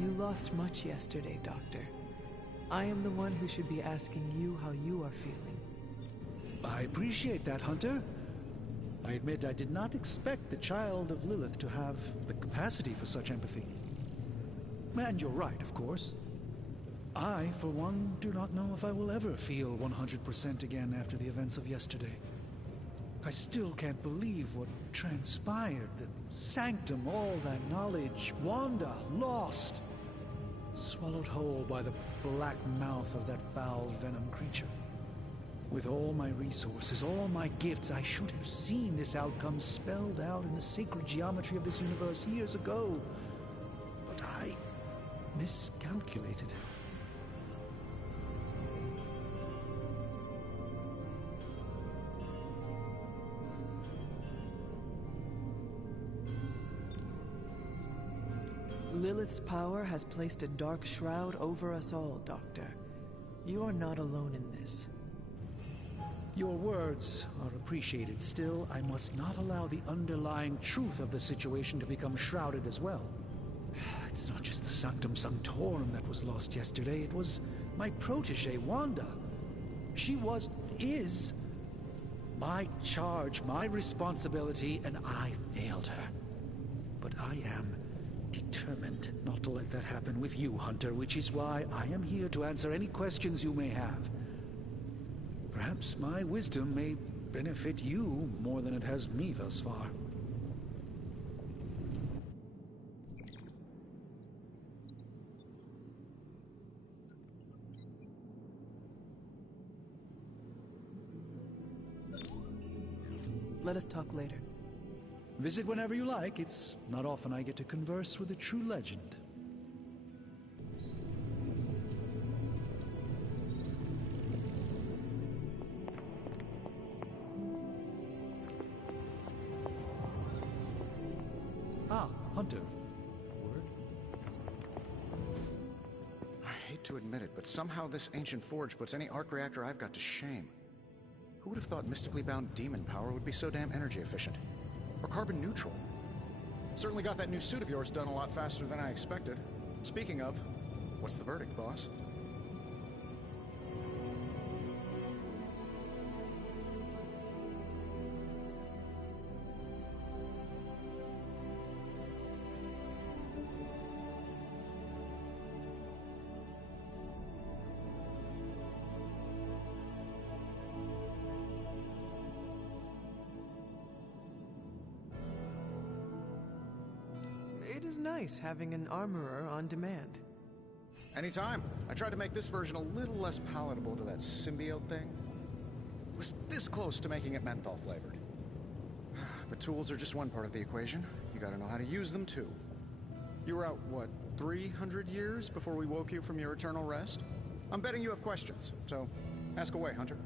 You lost much yesterday, Doctor. I am the one who should be asking you how you are feeling. I appreciate that, Hunter. I admit I did not expect the child of Lilith to have the capacity for such empathy. And you're right, of course. I, for one, do not know if I will ever feel 100% again after the events of yesterday. I still can't believe what transpired. The sanctum, all that knowledge, Wanda, lost. Swallowed whole by the black mouth of that foul venom creature. With all my resources, all my gifts, I should have seen this outcome spelled out in the sacred geometry of this universe years ago. But I miscalculated. Lilith's power has placed a dark shroud over us all, Doctor. You are not alone in this. Your words are appreciated. Still, I must not allow the underlying truth of the situation to become shrouded as well. It's not just the Sanctum Sanctorum that was lost yesterday. It was my protege, Wanda. She is my charge, my responsibility, and I failed her. But I am determined not to let that happen with you, Hunter, which is why I am here to answer any questions you may have. Perhaps my wisdom may benefit you more than it has me thus far. Let us talk later. Visit whenever you like. It's not often I get to converse with a true legend. Ah, Hunter. Word? I hate to admit it, but somehow this ancient forge puts any arc reactor I've got to shame. Who would have thought mystically bound demon power would be so damn energy efficient? Or carbon neutral? Certainly got that new suit of yours done a lot faster than I expected. Speaking of, what's the verdict, boss? It is nice having an armorer on demand. Anytime. I tried to make this version a little less palatable to that symbiote thing. Was this close to making it menthol flavored. But tools are just one part of the equation. You gotta know how to use them too. You were out, what, 300 years before we woke you from your eternal rest? I'm betting you have questions, so ask away, Hunter.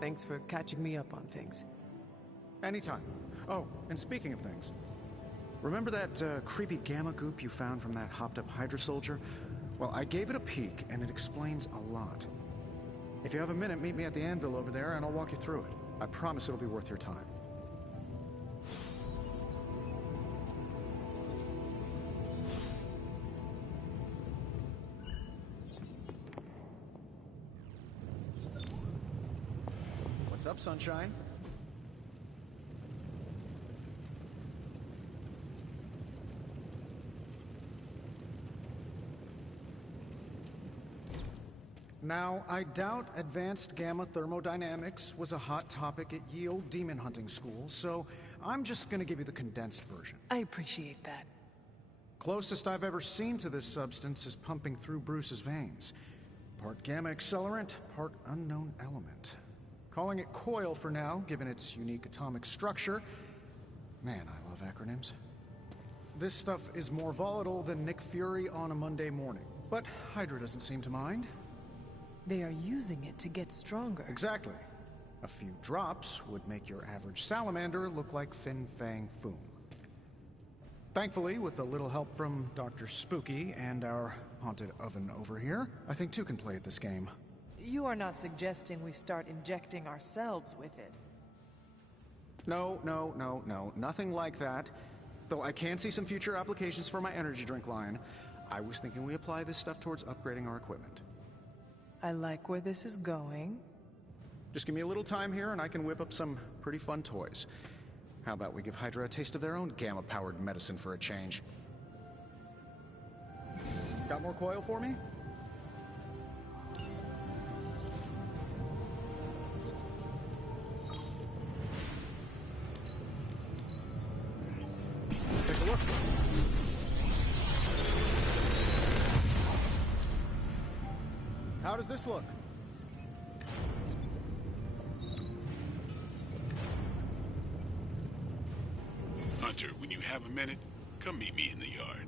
Thanks for catching me up on things. Anytime. Oh, and speaking of things, remember that creepy gamma goop you found from that hopped-up Hydra soldier? Well, I gave it a peek, and it explains a lot. If you have a minute, meet me at the anvil over there, and I'll walk you through it. I promise it'll be worth your time. What's up, Sunshine? Now, I doubt advanced gamma thermodynamics was a hot topic at ye old demon hunting school, so I'm just gonna give you the condensed version. I appreciate that. Closest I've ever seen to this substance is pumping through Bruce's veins. Part gamma accelerant, part unknown element. Calling it coil for now, given its unique atomic structure. Man, I love acronyms. This stuff is more volatile than Nick Fury on a Monday morning, but Hydra doesn't seem to mind. They are using it to get stronger. Exactly. A few drops would make your average salamander look like Fin Fang Foom. Thankfully, with a little help from Dr. Spooky and our haunted oven over here, I think two can play at this game. You are not suggesting we start injecting ourselves with it. No, nothing like that. Though I can see some future applications for my energy drink line. I was thinking we apply this stuff towards upgrading our equipment. I like where this is going. Just give me a little time here and I can whip up some pretty fun toys. How about we give Hydra a taste of their own gamma-powered medicine for a change? Got more coil for me? Take a look. How does this look? Hunter, when you have a minute, come meet me in the yard.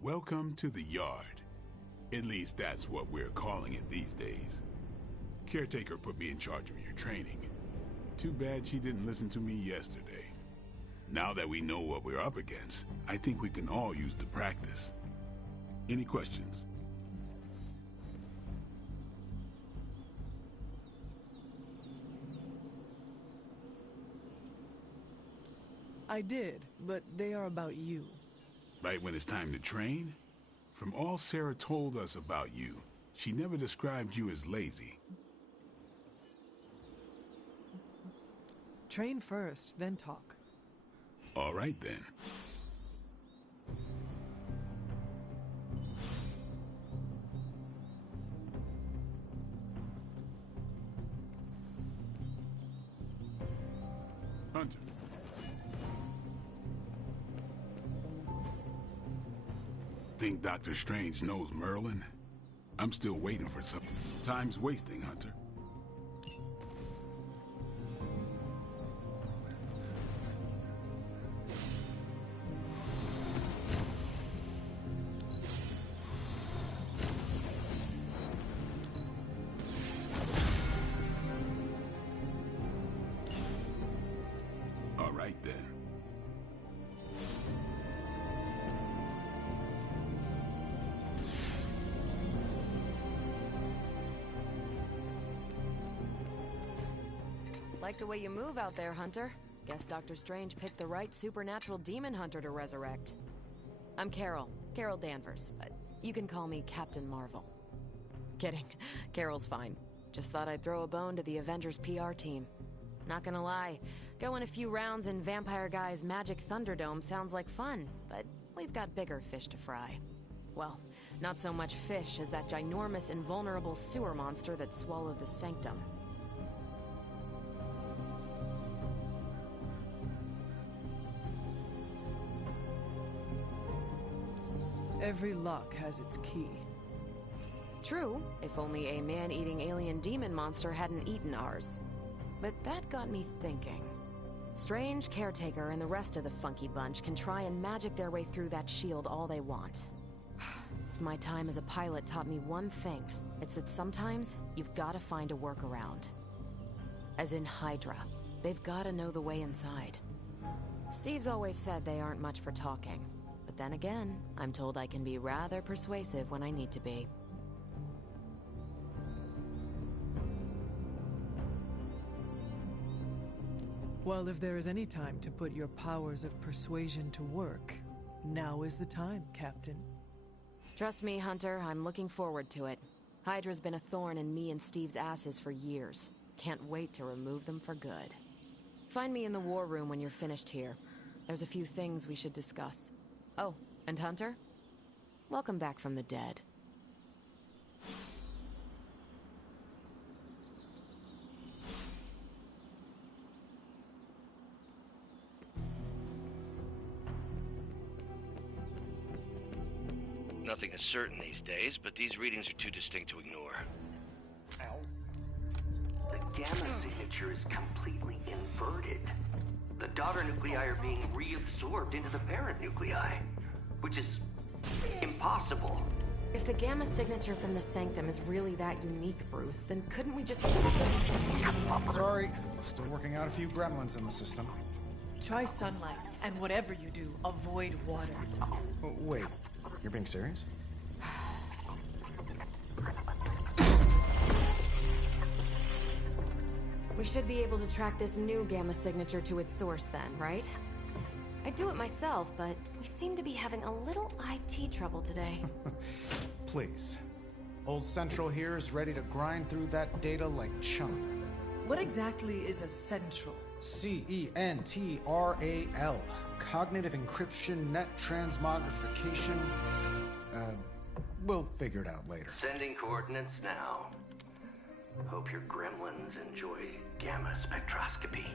Welcome to the yard. At least that's what we're calling it these days. Caretaker put me in charge of your training. Too bad she didn't listen to me yesterday. Now that we know what we're up against, I think we can all use the practice. Any questions? I did, but they are about you. Right when it's time to train? From all Sarah told us about you, she never described you as lazy. Train first, then talk. All right, then. Hunter. Think Dr. Strange knows Merlin? I'm still waiting for some. Time's wasting, Hunter. All right, then. Like the way you move out there, Hunter. Guess Dr. Strange picked the right supernatural demon hunter to resurrect. I'm Carol Danvers, but you can call me Captain Marvel. Kidding, Carol's fine. Just thought I'd throw a bone to the Avengers PR team. Not gonna lie, going a few rounds in Vampire Guy's Magic Thunderdome sounds like fun, but we've got bigger fish to fry. Well, not so much fish as that ginormous invulnerable sewer monster that swallowed the Sanctum. Every lock has its key. True, if only a man-eating alien demon monster hadn't eaten ours. But that got me thinking. Strange, Caretaker, and the rest of the funky bunch can try and magic their way through that shield all they want. If my time as a pilot taught me one thing, it's that sometimes you've got to find a workaround. As in Hydra. They've gotta know the way inside. Steve's always said they aren't much for talking. But then again, I'm told I can be rather persuasive when I need to be. Well, if there is any time to put your powers of persuasion to work, now is the time, Captain. Trust me, Hunter, I'm looking forward to it. Hydra's been a thorn in me and Steve's asses for years. Can't wait to remove them for good. Find me in the war room when you're finished here. There's a few things we should discuss. Oh, and Hunter? Welcome back from the dead. Nothing is certain these days, but these readings are too distinct to ignore. The gamma signature is completely inverted. The daughter nuclei are being reabsorbed into the parent nuclei, which is impossible. If the gamma signature from the Sanctum is really that unique, Bruce, then couldn't we just... Sorry, still working out a few gremlins in the system. Try sunlight, and whatever you do, avoid water. Oh, wait, you're being serious? We should be able to track this new gamma signature to its source then, right? I'd do it myself, but we seem to be having a little IT trouble today. Please. Old Central here is ready to grind through that data like chum. What exactly is a central? C-E-N-T-R-A-L. Cognitive encryption, net transmogrification. We'll figure it out later. Sending coordinates now. Hope your gremlins enjoy gamma spectroscopy.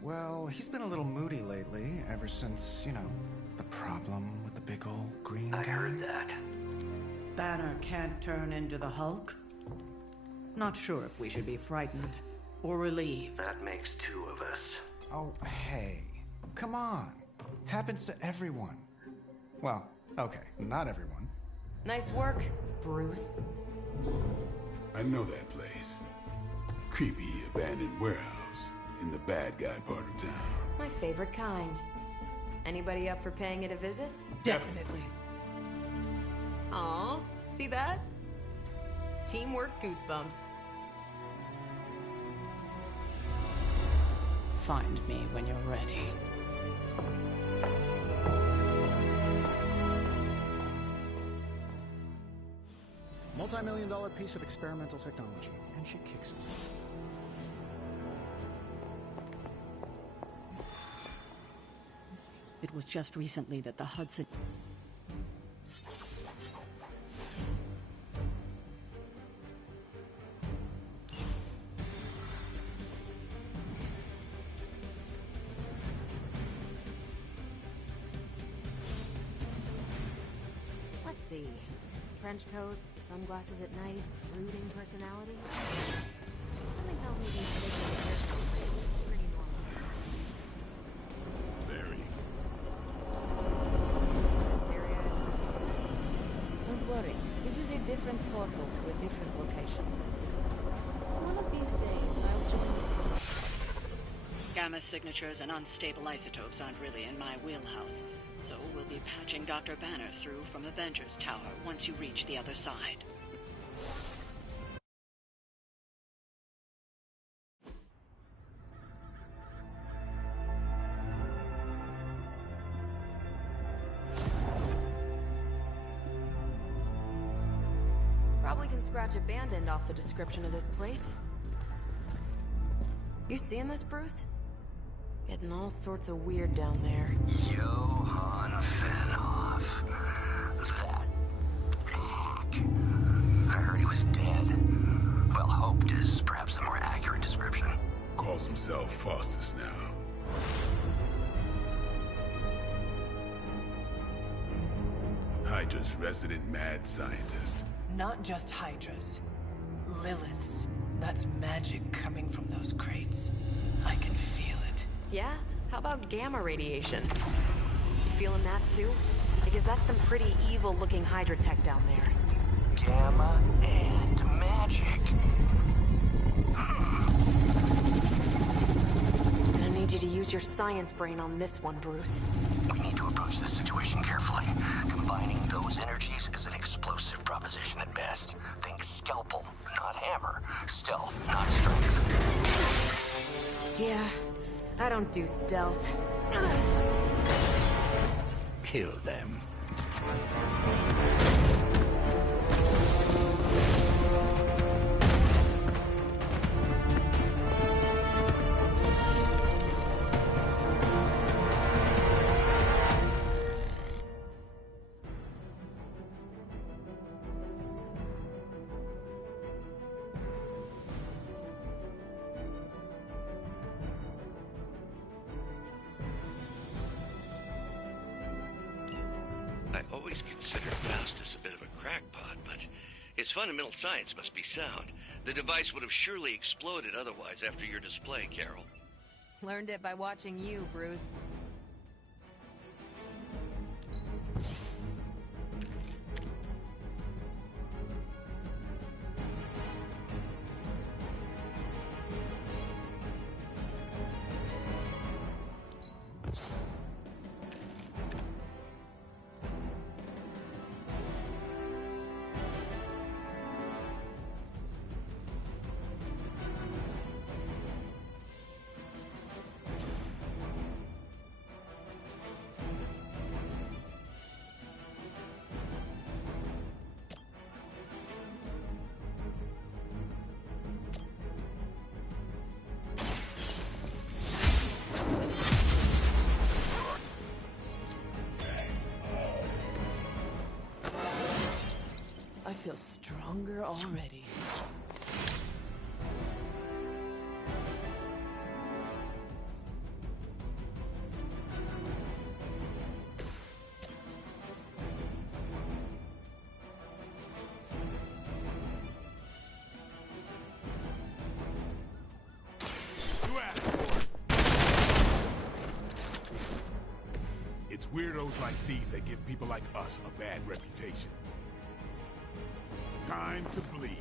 Well, he's been a little moody lately, ever since, you know, the problem with the big old green guy. I heard that. Banner can't turn into the Hulk? Not sure if we should be frightened or relieved. That makes two of us. Oh, hey. Come on. Happens to everyone. Well, okay, not everyone. Nice work, Bruce. I know that place. Creepy abandoned warehouse in the bad guy part of town. My favorite kind. Anybody up for paying it a visit? Definitely. Aw, see that? Teamwork goosebumps. Find me when you're ready. Multi-million-dollar piece of experimental technology, and she kicks it. It was just recently that the Hudson... Let's see. Trench coat, sunglasses at night, brooding personality. Something tells me these things are pretty normal. Very. This area in particular? Don't worry. This is a different portal to a different location. One of these days, I'll join you. Gamma signatures and unstable isotopes aren't really in my wheelhouse. So we'll be patching Dr. Banner through from Avengers Tower once you reach the other side. Probably can scratch abandoned off the description of this place. You seeing this, Bruce? Getting all sorts of weird down there. Johann Fenhoff. That hack. I heard he was dead. Well, hoped is perhaps a more accurate description. Calls himself Faustus now. Hydra's resident mad scientist. Not just Hydra's. Lilith's. That's magic coming from those crates. I can feel it. Yeah? How about gamma radiation? You feeling that too? Because that's some pretty evil-looking Hydra tech down there. Gamma and magic. I need you to use your science brain on this one, Bruce. We need to approach this situation carefully. Combining those energies is an explosive proposition at best. Think scalpel, not hammer. Stealth, not strength. Yeah, I don't do stealth. Kill them. I always considered Faustus a bit of a crackpot, but his fundamental science must be sound. The device would have surely exploded otherwise after your display, Carol. Learned it by watching you, Bruce. I feel stronger already. It's weirdos like these that give people like us a bad reputation. Time to bleed.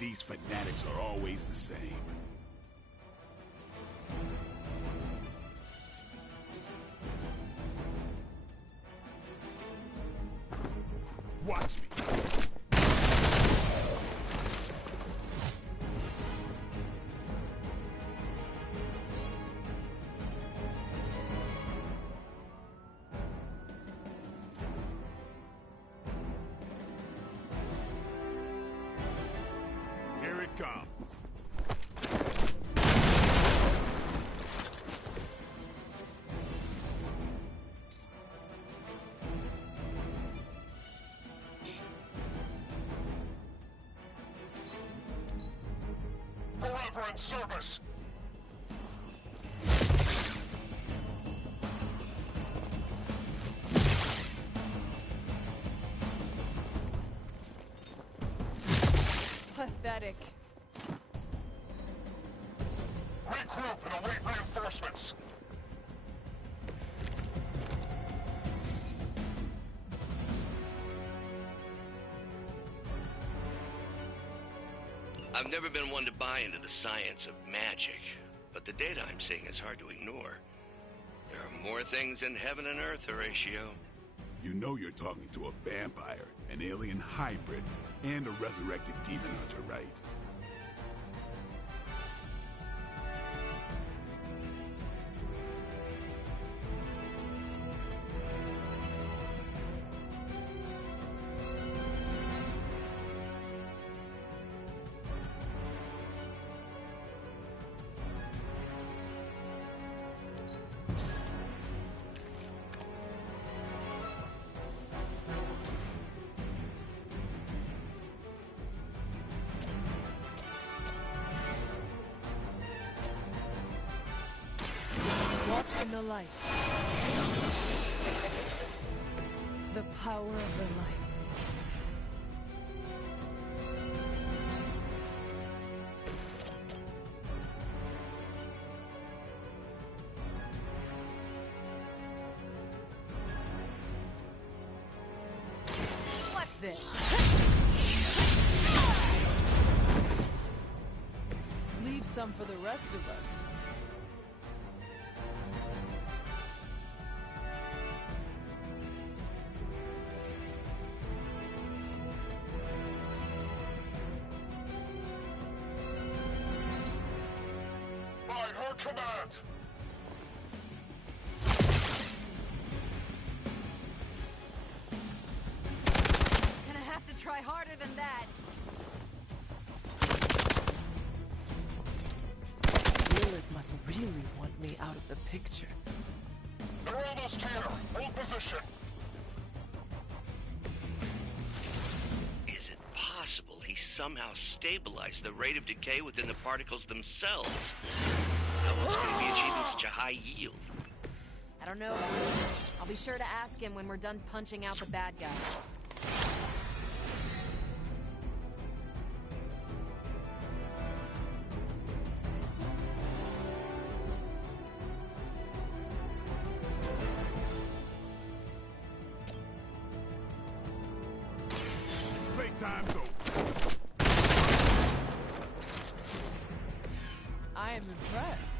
These fanatics are always the same. Watch me. Here it comes. Forever in service. Pathetic. Regroup and await reinforcements. I've never been one to buy into the science of magic, but the data I'm seeing is hard to ignore. There are more things in heaven and earth, Horatio. You know you're talking to a vampire, an alien hybrid, and a resurrected demon hunter, right? Walk in the light. The power of the light. What's this? Leave some for the rest of us. By her command! Gonna have to try harder than that. Lilith must really want me out of the picture. They're almost here! Hold position! Is it possible he somehow stabilized the rate of decay within the particles themselves? How else could he be achieving such a high yield? I don't know. I'll be sure to ask him when we're done punching out the bad guys. Playtime's over. I am impressed.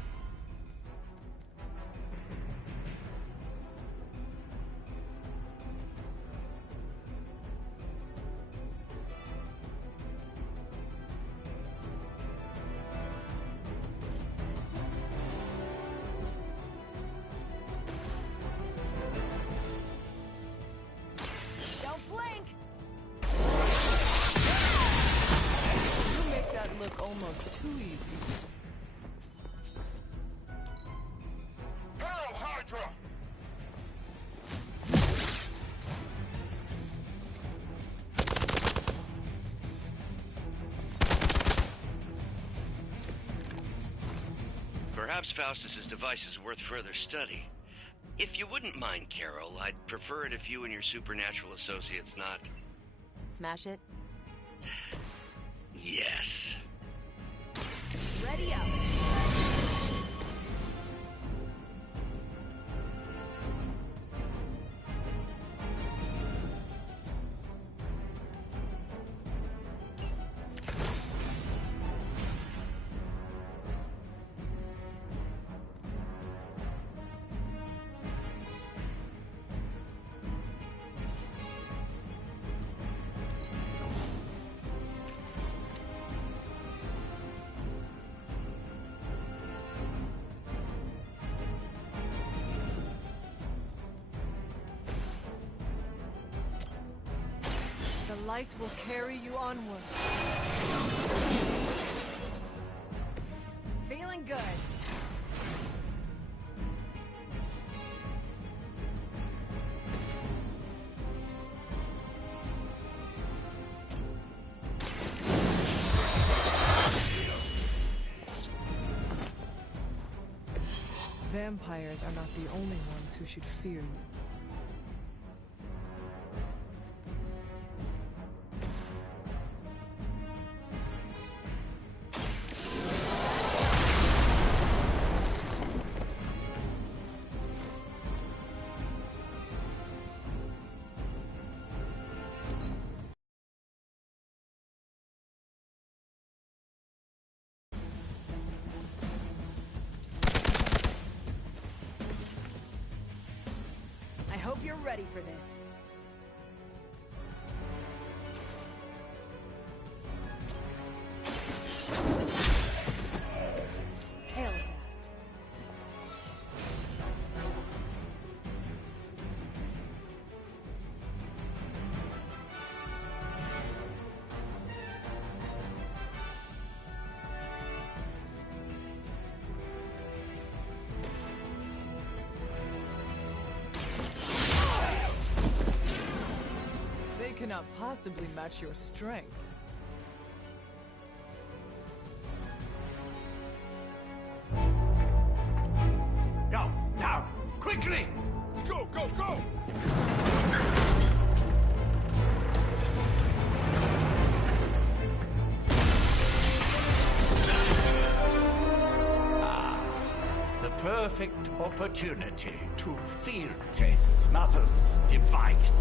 Don't blink! You make that look almost too easy. Hail Hydra! Perhaps Faustus's device is worth further study. If you wouldn't mind, Carol, I'd prefer it if you and your supernatural associates not... Smash it? Yes. Ready up! The light will carry you onward. Feeling good. Vampires are not the only ones who should fear you. ready for this. Hail of that. They cannot possibly match your strength. Go, now, quickly! Let's go, go, go! The perfect opportunity to field test Mother's device.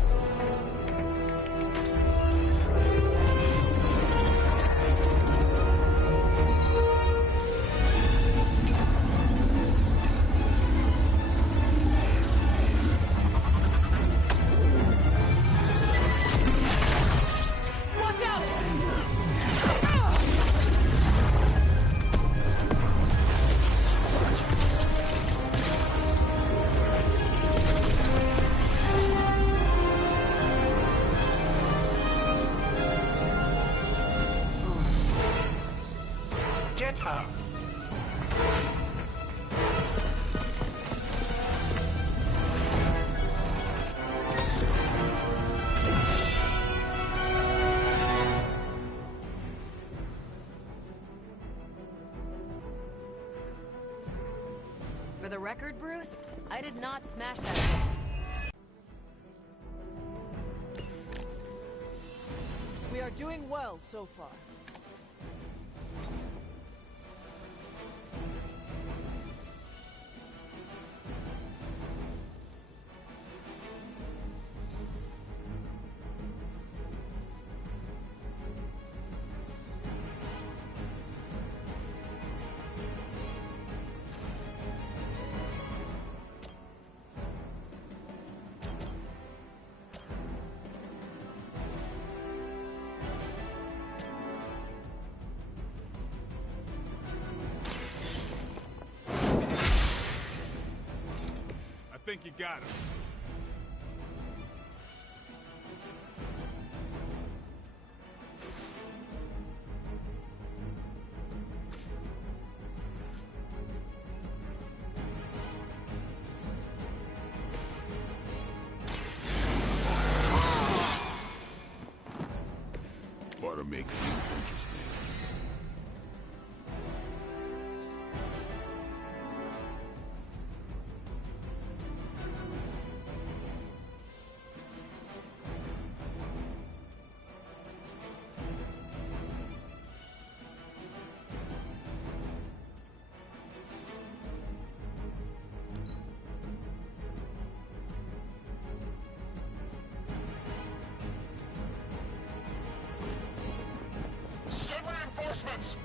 Watch out! Get her! For the record, Bruce, I did not smash that thing. We are doing well so far. I think you got him. Ought to make things interesting. Send reinforcements!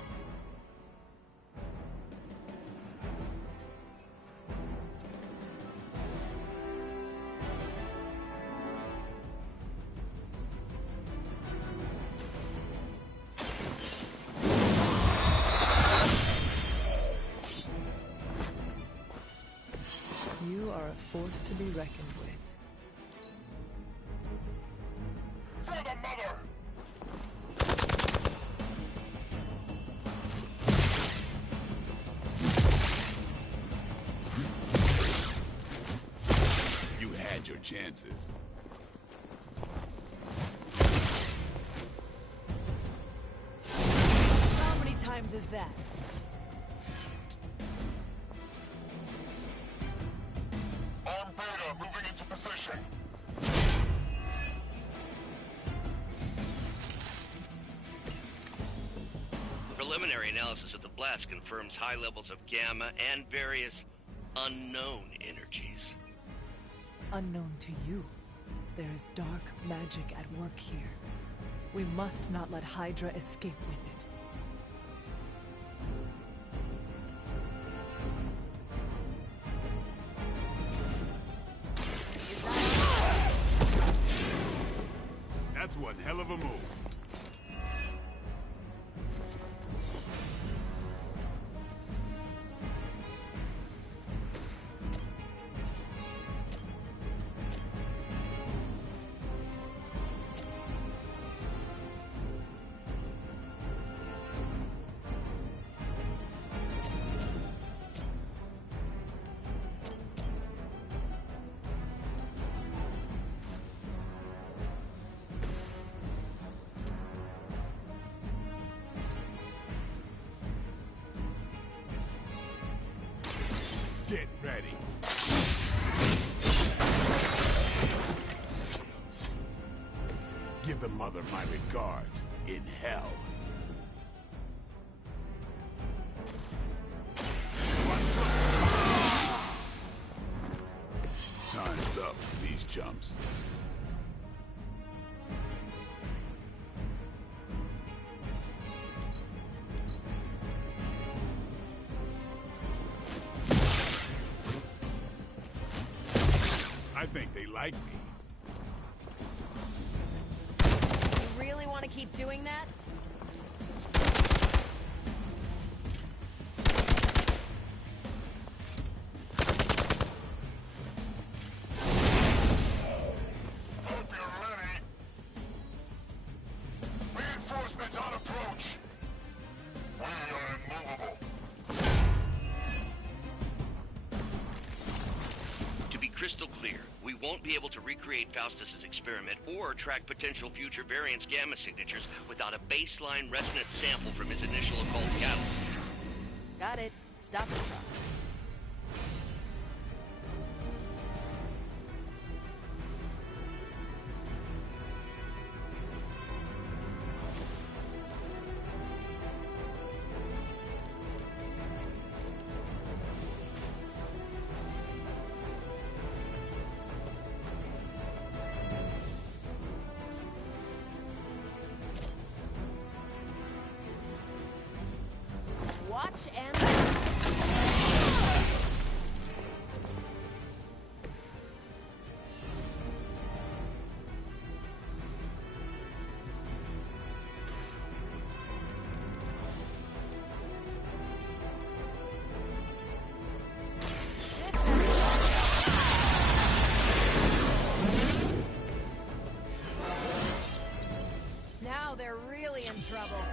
You are a force to be reckoned with. For the mother! You had your chances. How many times is that? On Beta, moving into position. Preliminary analysis of the blast confirms high levels of gamma and various unknown energies. Unknown to you, there is dark magic at work here. We must not let Hydra escape with it. Get ready. Give the mother my regards in hell. Time's up for these chumps. I think they like me. You really want to keep doing that? Hope you're ready. Reinforcements on approach. We are immovable. To be crystal clear, we won't be able to recreate Faustus's experiment or track potential future variants' gamma signatures without a baseline resonance sample from his initial occult catalyst. Got it. Stop the truck. Watch and... Now they're really in trouble.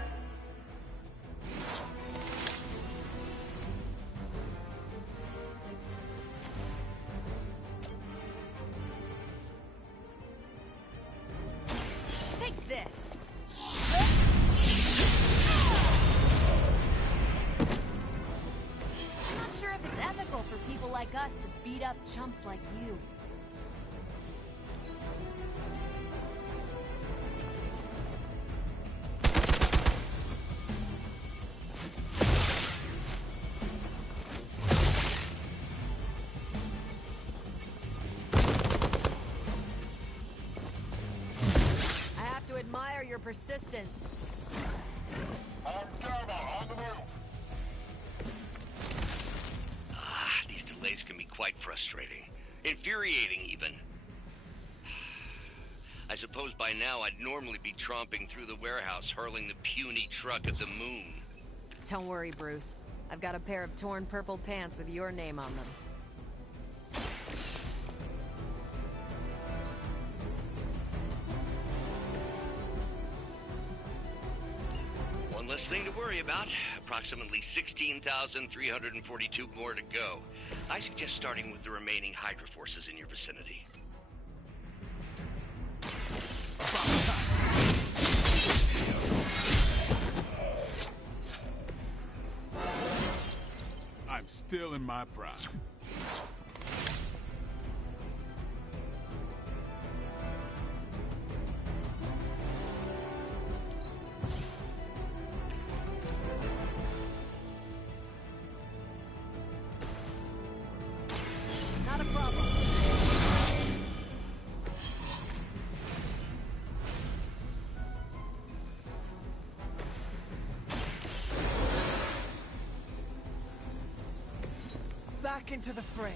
Take this. I'm not sure if it's ethical for people like us to beat up chumps like you. I have to admire your persistence. On Gamma, on the move. These delays can be quite frustrating. Infuriating, even. I suppose by now I'd normally be tromping through the warehouse, hurling the puny truck at the moon. Don't worry, Bruce. I've got a pair of torn purple pants with your name on them. One less thing to worry about. Approximately 16,342 more to go. I suggest starting with the remaining Hydra forces in your vicinity. I'm still in my prime. Not a problem. Back into the fray.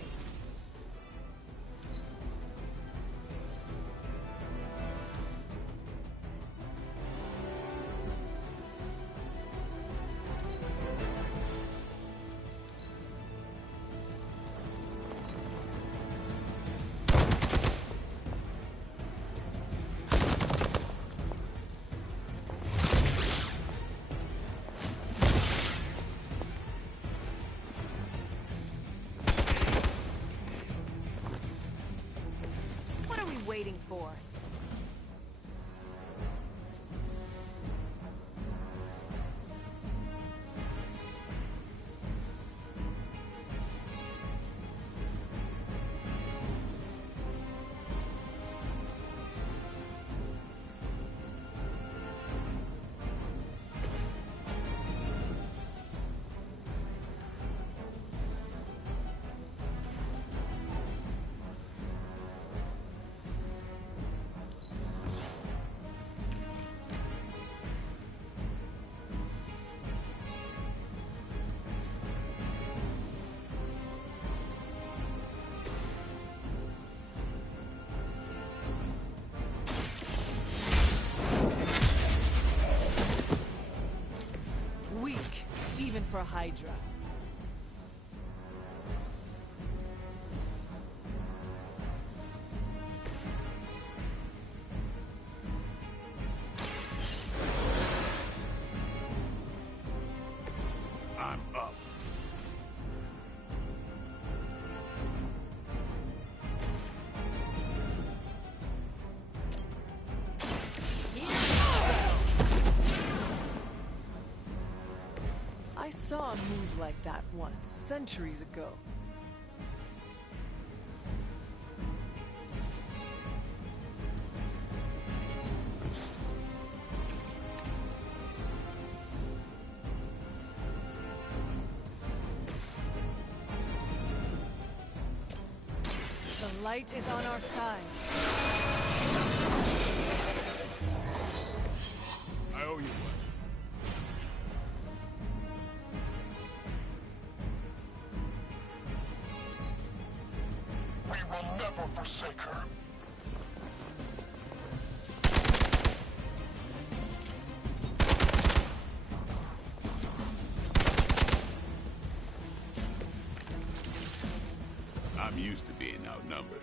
even for Hydra. I'm up. I saw a move like that once, centuries ago. The light is on our side. I owe you one. We will never forsake her. I'm used to being outnumbered.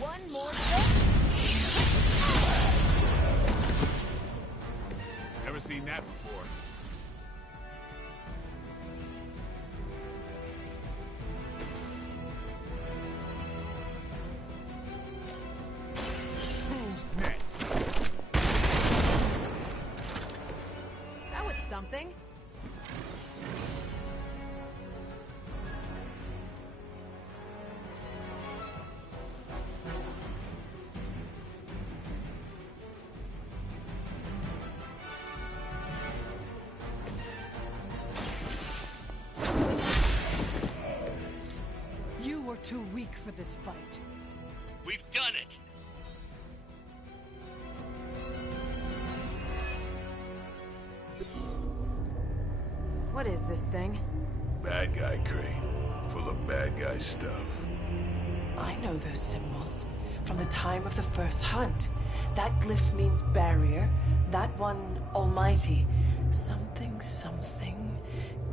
One more Never seen that before. Who's next? That was something. You were too weak for this fight. We've done it! What is this thing? Bad guy crate. Full of bad guy stuff. I know those symbols from the time of the first hunt. That glyph means barrier, that one almighty. Something, something,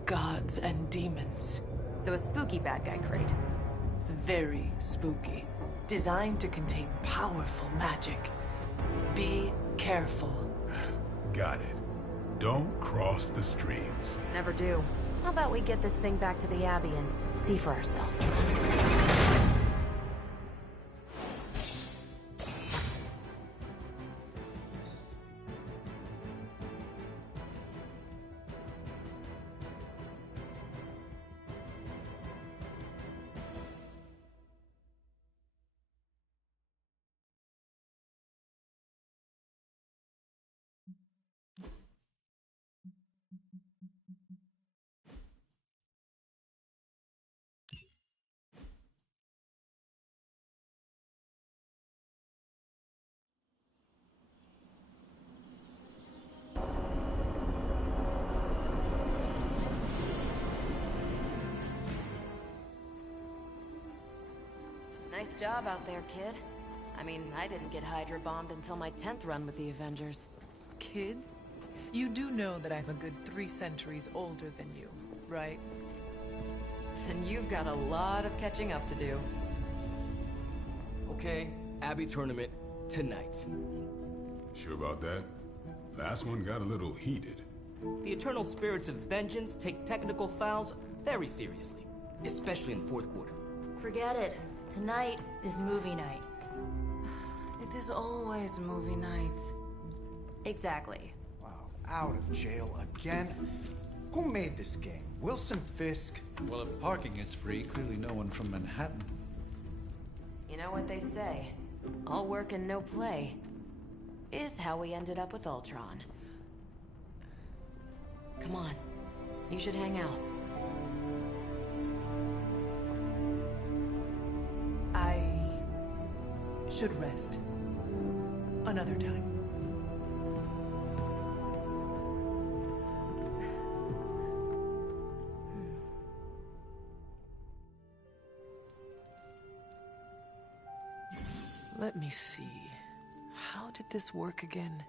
gods and demons. So a spooky bad guy crate. Very spooky. Designed to contain powerful magic. Be careful. Got it. Don't cross the streams. Never do. How about we get this thing back to the Abbey and see for ourselves? Nice job out there, kid. I mean, I didn't get Hydra bombed until my 10th run with the Avengers. Kid, you do know that I'm a good 3 centuries older than you, right? Then you've got a lot of catching up to do. Okay, Abbey tournament tonight. Sure about that? Last one got a little heated. The eternal spirits of vengeance take technical fouls very seriously, especially in the fourth quarter. Forget it. Tonight is movie night. It is always movie night. Exactly. Wow, out of jail again? Who made this game? Wilson Fisk? Well, if parking is free, clearly no one from Manhattan. You know what they say? All work and no play is how we ended up with Ultron. Come on. You should hang out. I should rest. Another time. Let me see. How did this work again?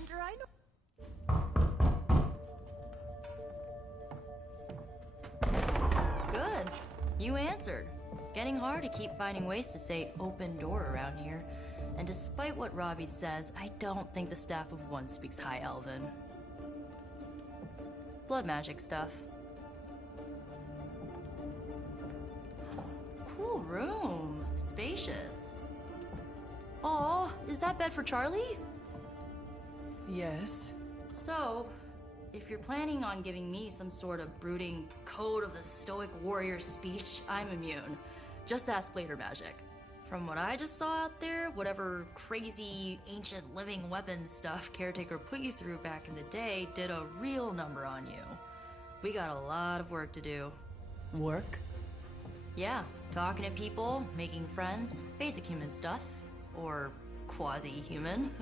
Hunter, I know. Good. You answered. Getting hard to keep finding ways to say open door around here. And despite what Robbie says, I don't think the staff of one speaks High Elven. Blood magic stuff. Cool room. Spacious. Aw, is that bed for Charlie? Yes. So, if you're planning on giving me some sort of brooding code of the stoic warrior speech, I'm immune. Just ask later, Magic. From what I just saw out there, whatever crazy ancient living weapons stuff Caretaker put you through back in the day did a real number on you. We got a lot of work to do. Work? Yeah, talking to people, making friends, basic human stuff. Or quasi-human.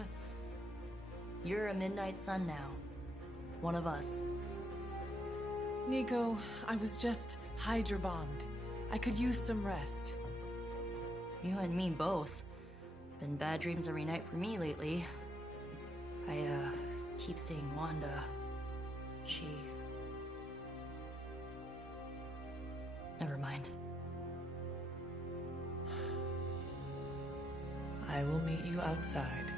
You're a Midnight Sun now. One of us. Nico, I was just Hydra bombed. I could use some rest. You and me both. Been bad dreams every night for me lately. I, keep seeing Wanda. She... Never mind. I will meet you outside.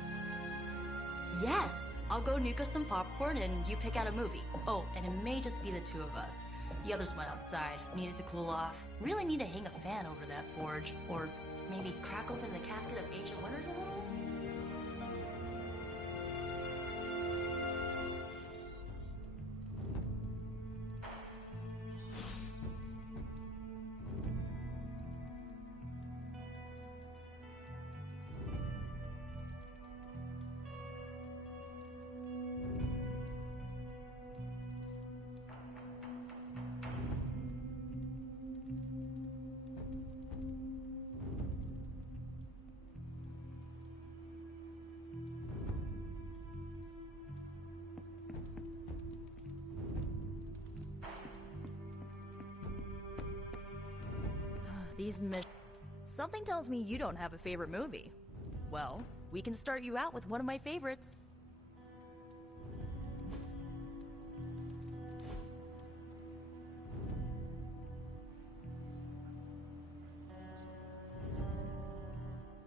Yes! I'll go nuke us some popcorn and you pick out a movie. Oh, and it may just be the two of us. The others went outside, needed to cool off. Really need to hang a fan over that forge. Or maybe crack open the casket of ancient wonders a little? Something tells me you don't have a favorite movie. Well, we can start you out with one of my favorites.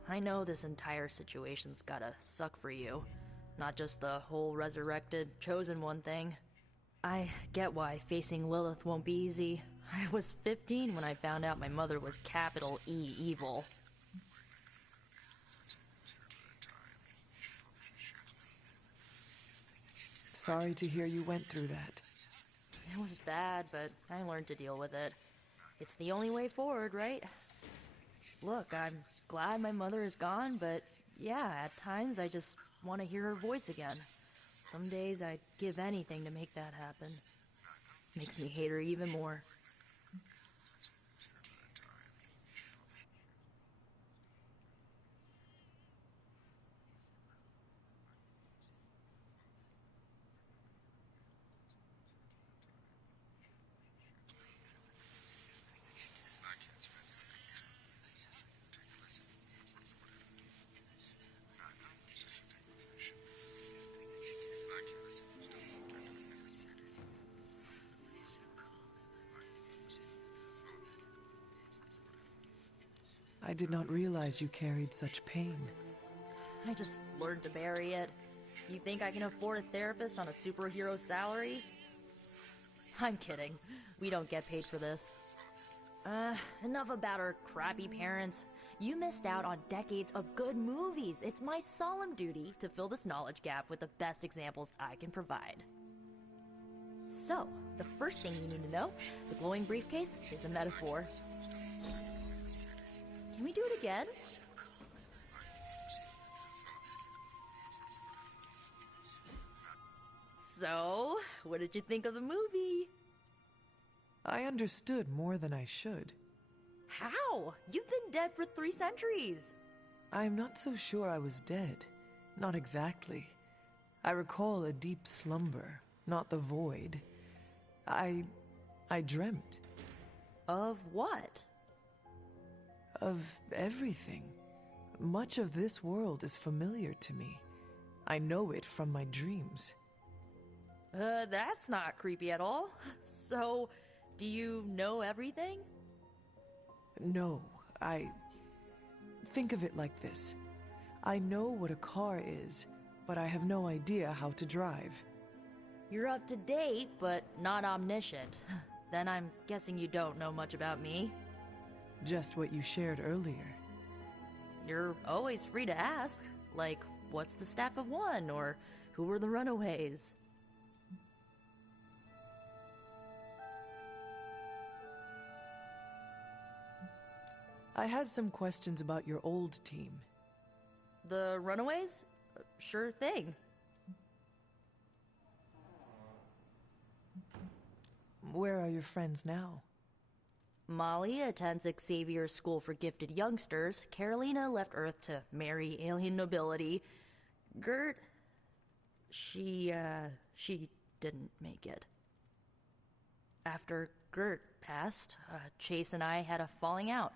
I know this entire situation's gotta suck for you. Not just the whole resurrected, chosen one thing. I get why facing Lilith won't be easy. I was 15 when I found out my mother was capital E evil. Sorry to hear you went through that. It was bad, but I learned to deal with it. It's the only way forward, right? Look, I'm glad my mother is gone, but yeah, at times I just want to hear her voice again. Some days I'd give anything to make that happen. Makes me hate her even more. I did not realize you carried such pain. I just learned to bury it. You think I can afford a therapist on a superhero salary? I'm kidding. We don't get paid for this. Enough about our crappy parents. You missed out on decades of good movies. It's my solemn duty to fill this knowledge gap with the best examples I can provide. So, the first thing you need to know, the glowing briefcase is a metaphor. Can we do it again? So, what did you think of the movie? I understood more than I should. How? You've been dead for 3 centuries. I'm not so sure I was dead. Not exactly. I recall a deep slumber, not the void. I dreamt. Of what? Of everything. Much of this world is familiar to me. I know it from my dreams. That's not creepy at all. So, do you know everything? No, think of it like this. I know what a car is, but I have no idea how to drive. You're up to date, but not omniscient. Then I'm guessing you don't know much about me. Just what you shared earlier. You're always free to ask. Like, what's the staff of one? Or who were the runaways? I had some questions about your old team. The runaways? Sure thing. Where are your friends now? Molly attends Xavier's School for Gifted Youngsters. Carolina left Earth to marry alien nobility. Gert... She didn't make it. After Gert passed, Chase and I had a falling out.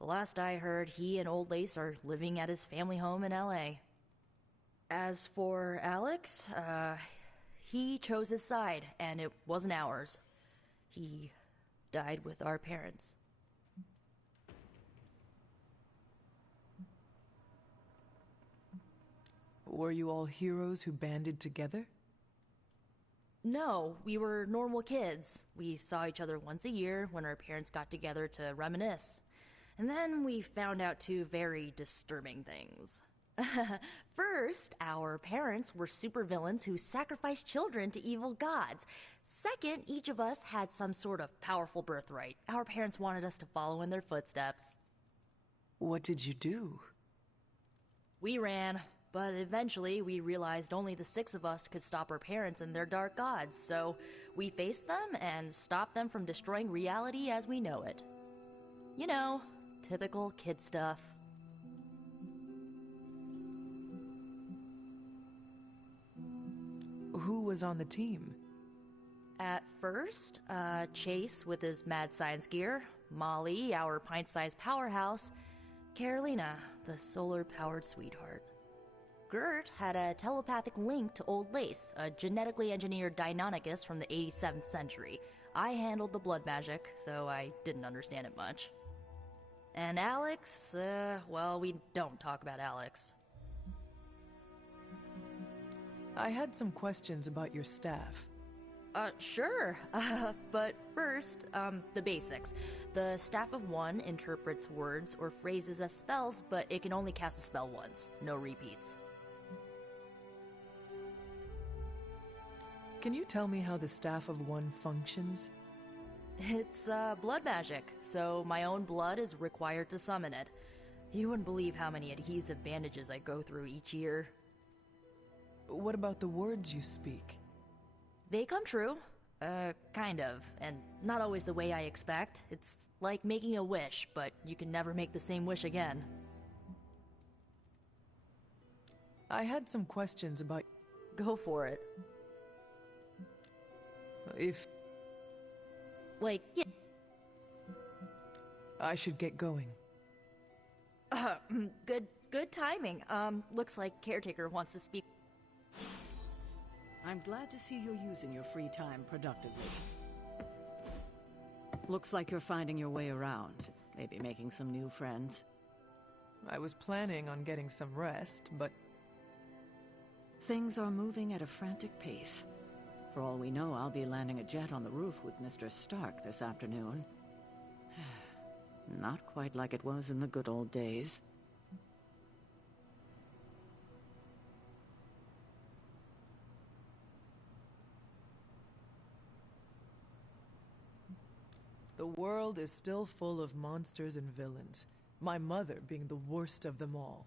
The last I heard, he and Old Lace are living at his family home in LA. As for Alex, he chose his side, and it wasn't ours. He died with our parents. Were you all heroes who banded together? No, we were normal kids. We saw each other once a year when our parents got together to reminisce. And then we found out 2 very disturbing things. First, our parents were supervillains who sacrificed children to evil gods. Second, each of us had some sort of powerful birthright. Our parents wanted us to follow in their footsteps. What did you do? We ran, but eventually we realized only the 6 of us could stop our parents and their dark gods, so we faced them and stopped them from destroying reality as we know it. You know, typical kid stuff. Who was on the team? At first, Chase with his mad science gear, Molly, our pint-sized powerhouse, Carolina, the solar-powered sweetheart. Gert had a telepathic link to Old Lace, a genetically engineered Deinonychus from the 87th century. I handled the blood magic, though I didn't understand it much. And Alex, well, we don't talk about Alex. I had some questions about your staff. Sure. But first, the basics. The Staff of One interprets words or phrases as spells, but it can only cast a spell once. No repeats. Can you tell me how the Staff of One functions? It's, blood magic, so my own blood is required to summon it. You wouldn't believe how many adhesive bandages I go through each year. What about the words you speak? They come true. Kind of. And not always the way I expect. It's like making a wish, but you can never make the same wish again. I had some questions about... Go for it. If... Like, yeah. I should get going. Good timing. Looks like Caretaker wants to speak. I'm glad to see you're using your free time productively. Looks like you're finding your way around. Maybe making some new friends. I was planning on getting some rest, but... Things are moving at a frantic pace. For all we know, I'll be landing a jet on the roof with Mr. Stark this afternoon. Not quite like it was in the good old days. The world is still full of monsters and villains, my mother being the worst of them all.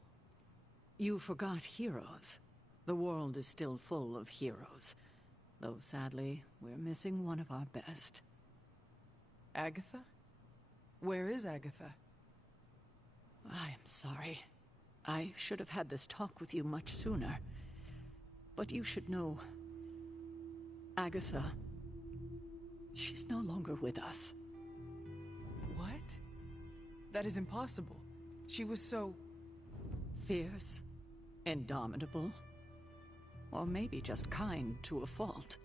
You forgot heroes. The world is still full of heroes. Though sadly, we're missing one of our best. Agatha? Where is Agatha? I am sorry. I should have had this talk with you much sooner. But you should know... Agatha... She's no longer with us. What? That is impossible. She was so... Fierce, indomitable, or maybe just kind to a fault.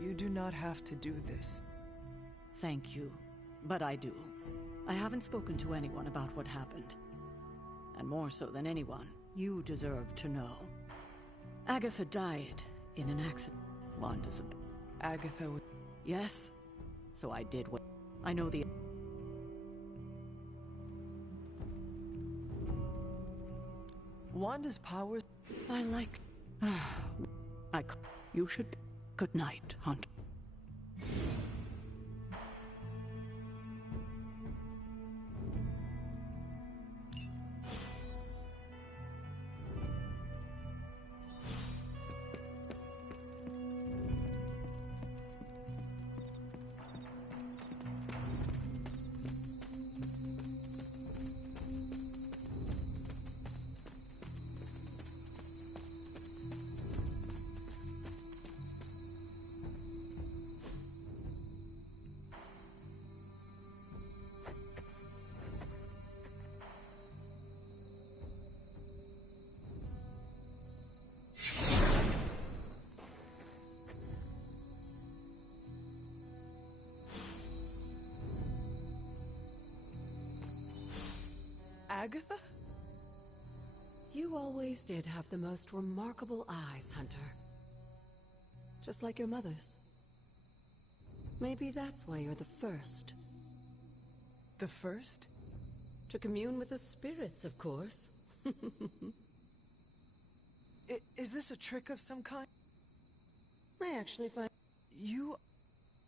You do not have to do this. Thank you, but I do. I haven't spoken to anyone about what happened. And more so than anyone, you deserve to know. Agatha died in an accident. Wanda's a... Agatha was... Yes. So I did what... I know the... Wanda's powers... I like... You should... Good night, Hunter. Agatha? You always did have the most remarkable eyes, Hunter. Just like your mother's. Maybe that's why you're the first. The first? To commune with the spirits, of course. Is this a trick of some kind? I actually find... You...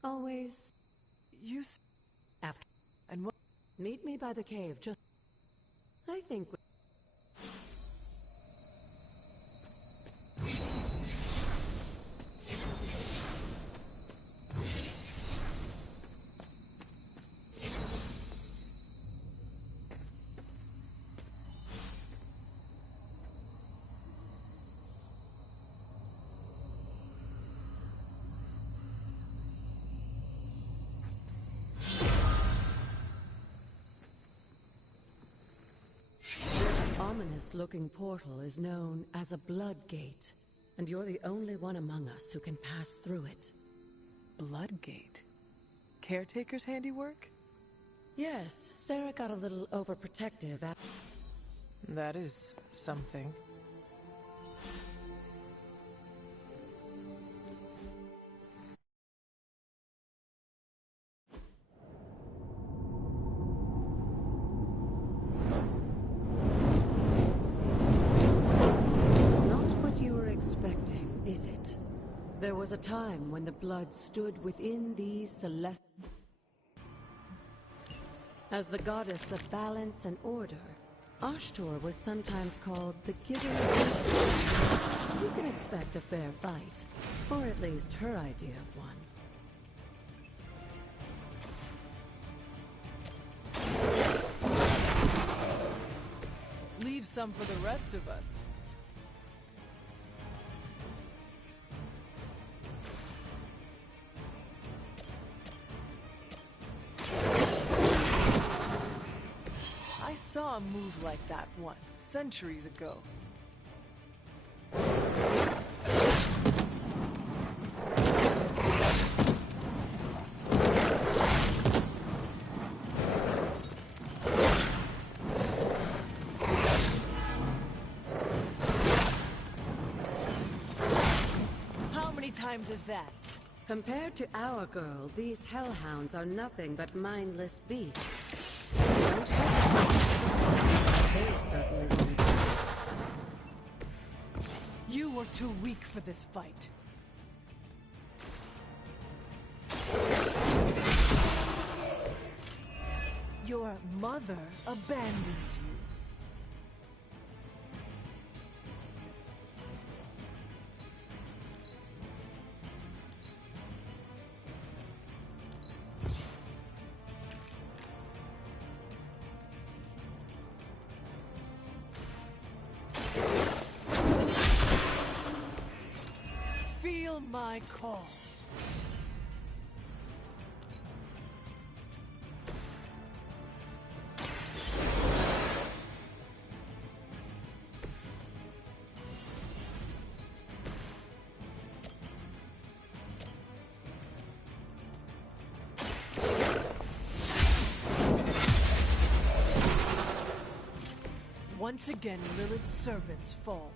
Always... You... After... And what... Meet me by the cave, just... I think... Ominous-looking portal is known as a blood gate, and you're the only one among us who can pass through it. Blood gate? caretaker's handiwork? Yes, Sarah got a little overprotective after... That is something. Is it? There was a time when the blood stood within these celestial... As the goddess of balance and order, Ashtor was sometimes called the giver of wisdom. You can expect a fair fight, or at least her idea of one. Leave some for the rest of us. I saw a move like that once, centuries ago. How many times is that? Compared to our girl, these hellhounds are nothing but mindless beasts. Don't hesitate. They certainly won't. You were too weak for this fight. Your mother abandons you. Feel my call. Once again, Lilith's servants fall.